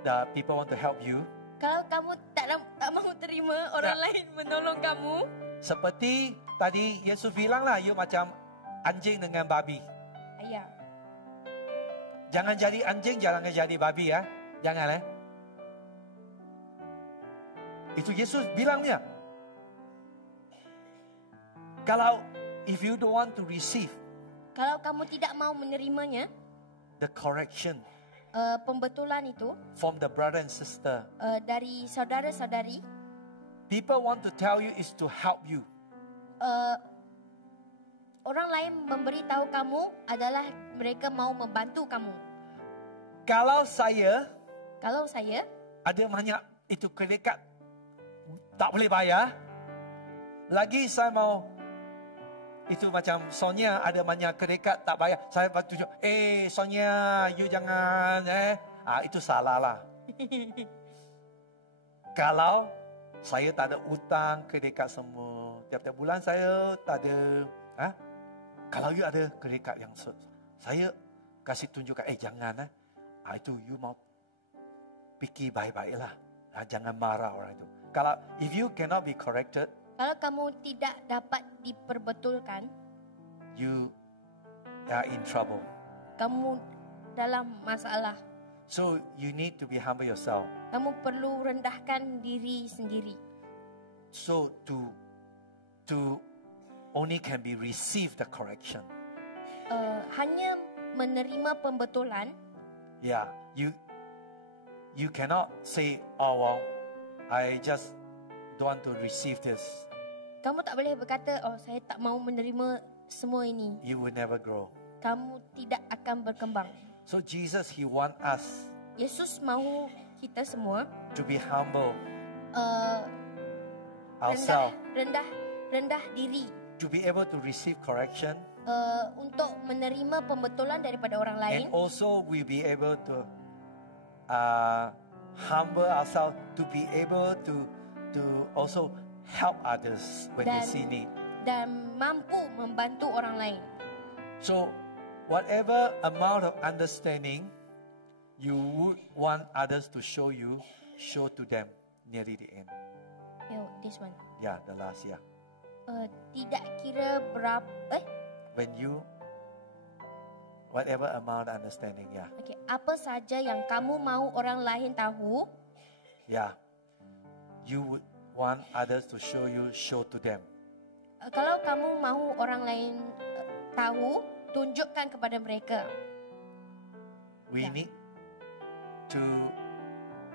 the people want to help you, Kalau kamu tak mau terima orang lain menolong kamu, seperti tadi Yesus bilang lah, you macam anjing dengan babi. ya. Jangan jadi anjing, jangan jadi babi ya. Jangan Itu Yesus bilangnya. Kalau if you don't want to receive Kalau kamu tidak mau menerimanya, the correction pembetulan itu from the brother and sister, dari saudara-saudari, people want to tell you is to help you. orang lain memberitahu kamu adalah mereka mau membantu kamu. Kalau saya ada banyak itu kredit kad tak boleh bayar, lagi saya mau itu macam Sonia ada banyak kredit kad tak bayar, saya tunjuk, Sonia, you jangan itu salah lah. Kalau saya tak ada utang kredit kad semua, tiap-tiap bulan saya tak ada, kalau you ada kredit kad yang saya kasih tunjukkan, jangan itu you mau fikir baik-baik lah, jangan marah orang itu. Kalau if you cannot be corrected, Kalau kamu tidak dapat diperbetulkan, you are in trouble. kamu dalam masalah. So you need to be humble yourself. Kamu perlu rendahkan diri sendiri. So to only can be receive the correction. Hanya menerima pembetulan. Yeah, you cannot say, well, I just don't want to receive this. Kamu tak boleh berkata, saya tak mau menerima semua ini. You will never grow. Kamu tidak akan berkembang. So Jesus, He want us Yesus mahu kita semua to be humble rendah, ourselves, rendah diri, to be able to receive correction, untuk menerima pembetulan daripada orang lain, and also we be able to humble ourselves to be able to also help others when they see need. dan mampu membantu orang lain. So, whatever amount of understanding you would want others to show you, show to them nearly the end. This one. Yeah, the last year. Tidak kira berapa. When you, whatever amount of understanding, yeah. Okay, apa saja yang kamu mau orang lain tahu, Yeah. You would want others to show you, show to them. kalau kamu mau orang lain tahu, tunjukkan kepada mereka. We Yeah. need to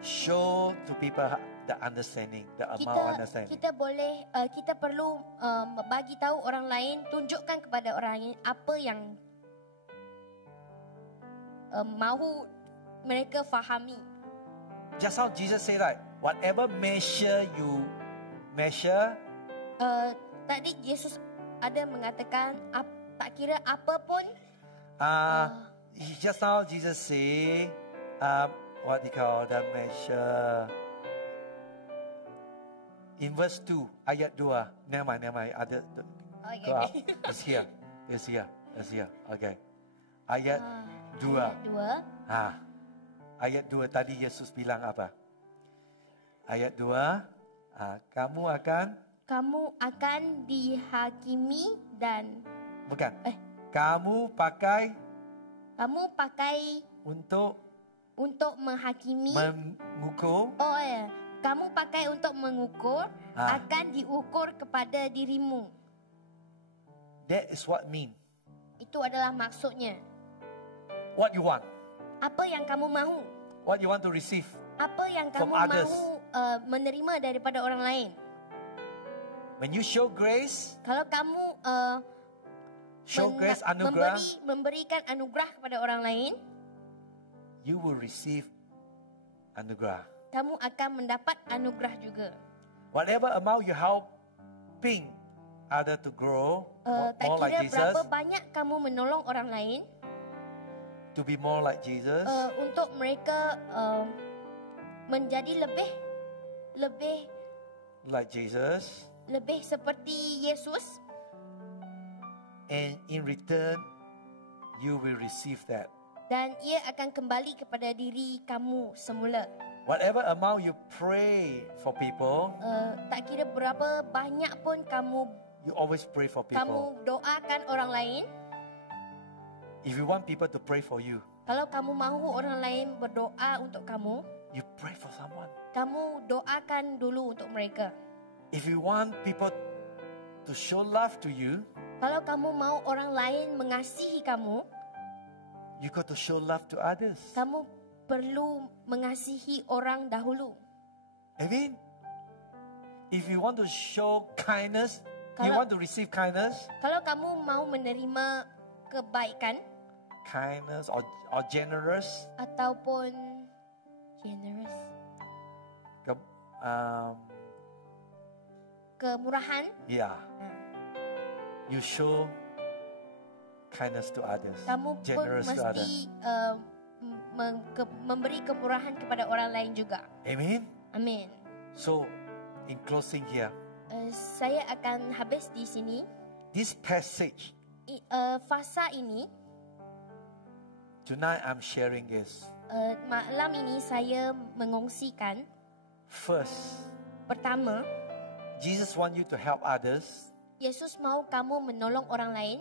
show to people the understanding, the amount understanding. Kita perlu bagi tahu orang lain, tunjukkan kepada orang lain apa yang mahu mereka fahami. Just how Jesus said, right? Whatever measure you measure, Tadi Yesus ada mengatakan tak kira apa pun. just now Jesus say, what they call the measure. In verse 2, ayat 2. Never mind. Ada, Okay, go up. okay. It's here. Okay. Ayat 2. Ayat 2. Ayat 2 tadi Yesus bilang apa? Ayat 2, kamu akan dihakimi dan bukan. Kamu pakai untuk menghakimi. mengukur. Kamu pakai untuk mengukur, akan diukur kepada dirimu. That is what mean. Itu adalah maksudnya. What you want. Apa yang kamu mahu? What you want to receive. Apa yang From kamu others. mahu menerima daripada orang lain? When you show grace, Kalau kamu grace, anugerah, memberikan anugerah kepada orang lain, you will receive anugerah. kamu akan mendapat anugerah juga. Whatever amount you helping other to grow Tak more like kira Jesus, berapa banyak kamu menolong orang lain to be more like Jesus, untuk mereka menjadi like Jesus, lebih seperti Yesus, and in return, you will receive that. dan ia akan kembali kepada diri kamu semula. Whatever amount you pray for people, Tak kira berapa banyak pun kamu you always pray for people. doakan orang lain. If you want people to pray for you, Kalau kamu mahu orang lain berdoa untuk kamu, you pray for someone. kamu doakan dulu untuk mereka. If you want people to show love to you, Kalau kamu mau orang lain mengasihi kamu, you got to show love to others. kamu perlu mengasihi orang dahulu. Amen. If you want to show kindness, you Kalau- want to receive kindness, Kalau kamu mau menerima kebaikan or generous, ataupun generous, kemurahan, yeah, you show kindness to others, kamu pun generous to others. mesti memberi kemurahan kepada orang lain juga. Amen. Amin. So, in closing here, Saya akan habis di sini. this passage Fasa ini, tonight I'm sharing is malam ini saya mengongsikan. first, Pertama, Jesus want you to help others, Yesus mau kamu menolong orang lain.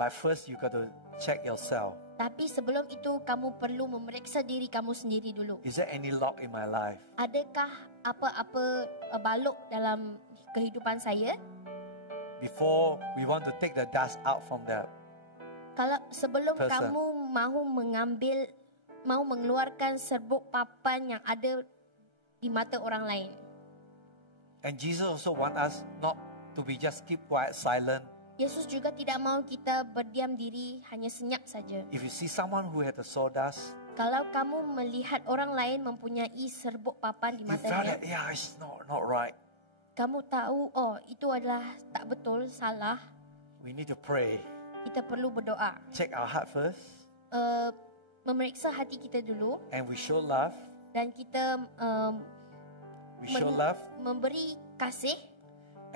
but first you got to check yourself. Tapi sebelum itu kamu perlu memeriksa diri kamu sendiri dulu. Is there any lock in my life? Adakah apa-apa balok dalam kehidupan saya? Before we want to take the dust out from the Kalau sebelum person. kamu mau mengeluarkan serbuk papan yang ada di mata orang lain. And Jesus also want us not to be just keep quiet, silent. Yesus juga tidak mau kita berdiam diri, hanya senyap saja. If you see someone who had a sawdust, Kalau kamu melihat orang lain mempunyai serbuk papan di you felt matanya, that, yeah, it's not right. kamu tahu, oh itu adalah tak betul, salah. We need to pray. Kita perlu berdoa. Check our heart first. Memeriksa hati kita dulu, And we show love. dan kita We show love memberi kasih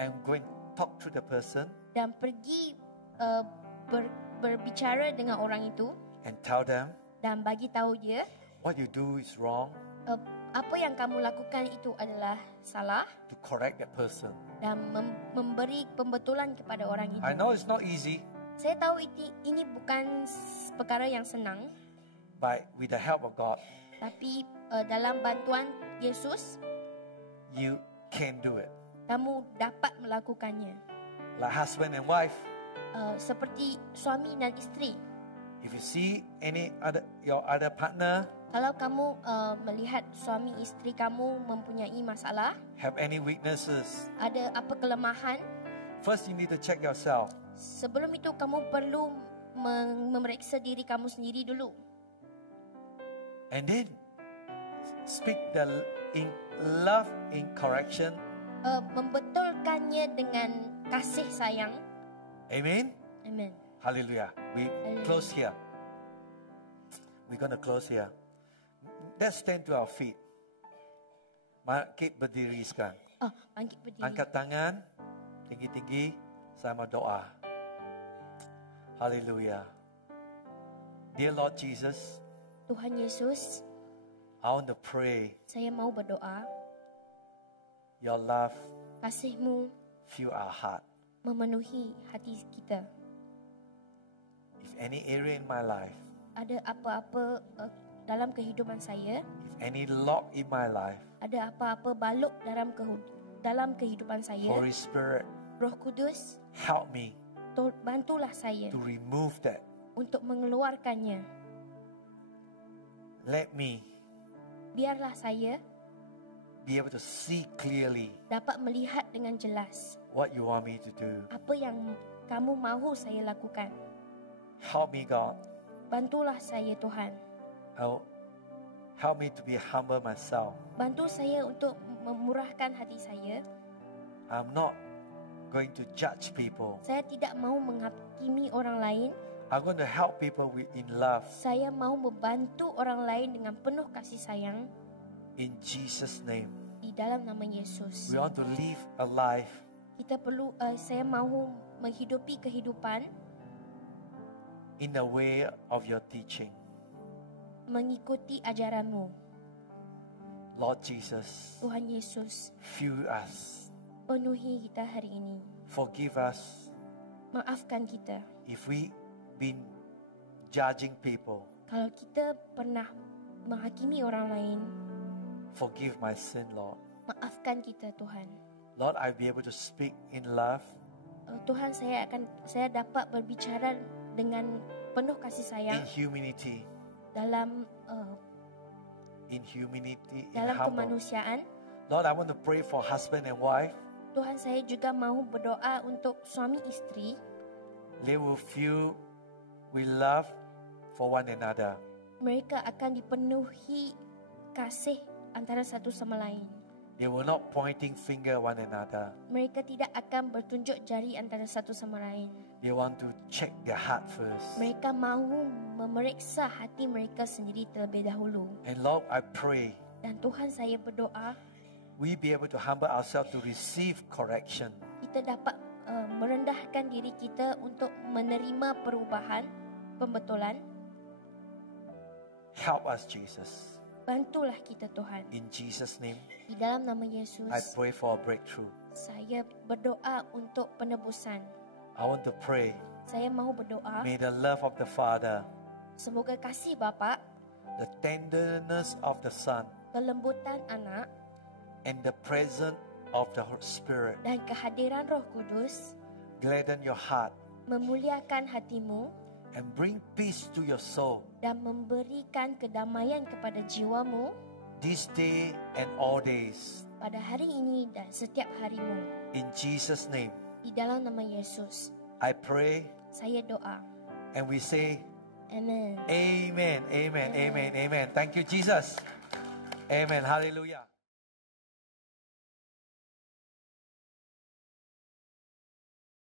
and go and talk to the person dan pergi berbicara dengan orang itu and tell them dan bagi tahu dia what you do is wrong, apa yang kamu lakukan itu adalah salah, to correct that person. dan memberi pembetulan kepada orang itu. I know it's not easy, Saya tahu ini bukan perkara yang senang, but with the help of God, tapi dalam bantuan Yesus, you can do it. kamu dapat melakukannya. Like husband and wife, Seperti suami dan isteri. if you see your other partner Kalau kamu melihat suami isteri kamu mempunyai masalah, have any weaknesses, ada apa kelemahan, first you need to check yourself. sebelum itu kamu perlu memeriksa diri kamu sendiri dulu. And then speak in love, in correction. Membetulkannya dengan kasih sayang. Amen. Amen. Hallelujah. We Hallelujah. close here. We're going to close here. Let's stand to our feet. Bangkit berdiri sekarang. Bangkit berdiri. Angkat tangan tinggi-tinggi sama doa. Hallelujah. Dear Lord Jesus, Tuhan Yesus, I want to pray saya mau berdoa. your love Kasih-Mu fill our heart. memenuhi hati kita. If any area in my life, Ada apa-apa dalam kehidupan saya, if any lock in my life, ada apa-apa balok dalam kehidupan saya, Holy Spirit, Roh Kudus, help me bantulah saya to remove that. untuk mengeluarkannya. Let me Biarlah saya be able to see clearly dapat melihat dengan jelas what you want me to do. apa yang kamu mahu saya lakukan. Help me, God. Bantulah saya, Tuhan. Help me to be humble myself. Bantu saya untuk memurahkan hati saya. I'm not going to judge people. Saya tidak mau menghakimi orang lain. I'm going to help people in love. Saya mau membantu orang lain dengan penuh kasih sayang. In Jesus' name. Di dalam nama Yesus. We want to live a life Saya mahu menghidupi kehidupan in the way of your teaching. mengikuti ajaran-Mu. Lord Jesus, Tuhan Yesus, fill us. penuhi kita hari ini. Forgive us Maafkan kita if we been judging people. kalau kita pernah menghakimi orang lain. Forgive my sin, Lord. Maafkan kita, Tuhan. Lord, I'll be able to speak in love, Tuhan, saya dapat berbicara dengan penuh kasih sayang in humility, dalam in humility, in dalam humble. kemanusiaan. Lord, I want to pray for husband and wife. Tuhan, saya juga mahu berdoa untuk suami isteri. They will feel we love for one another. Mereka akan dipenuhi kasih antara satu sama lain. They will not pointing finger one another. Mereka tidak akan bertunjuk jari antara satu sama lain. They want to check their heart first. Mereka mahu memeriksa hati mereka sendiri terlebih dahulu. And Lord, I pray Dan Tuhan, saya berdoa we be able to humble ourselves to receive correction. kita dapat merendahkan diri kita untuk menerima perubahan, pembetulan. Help us, Jesus. Bantulah kita, Tuhan. In Jesus' name, Di dalam nama Yesus, I pray for a breakthrough. saya berdoa untuk penebusan. I want to pray. Saya mahu berdoa, May the love of the Father, semoga kasih Bapa, the tenderness of the Son, kelembutan anak, and the presence of the Spirit dan kehadiran Roh Kudus gladden your heart memuliakan hatimu and bring peace to your soul dan memberikan kedamaian kepada jiwamu this day and all days. pada hari ini dan setiap harimu. In Jesus' name, Di dalam nama Yesus, I pray saya doa. and we say, Amen. Amen, amen, amen, amen. Thank you, Jesus. Amen. Hallelujah.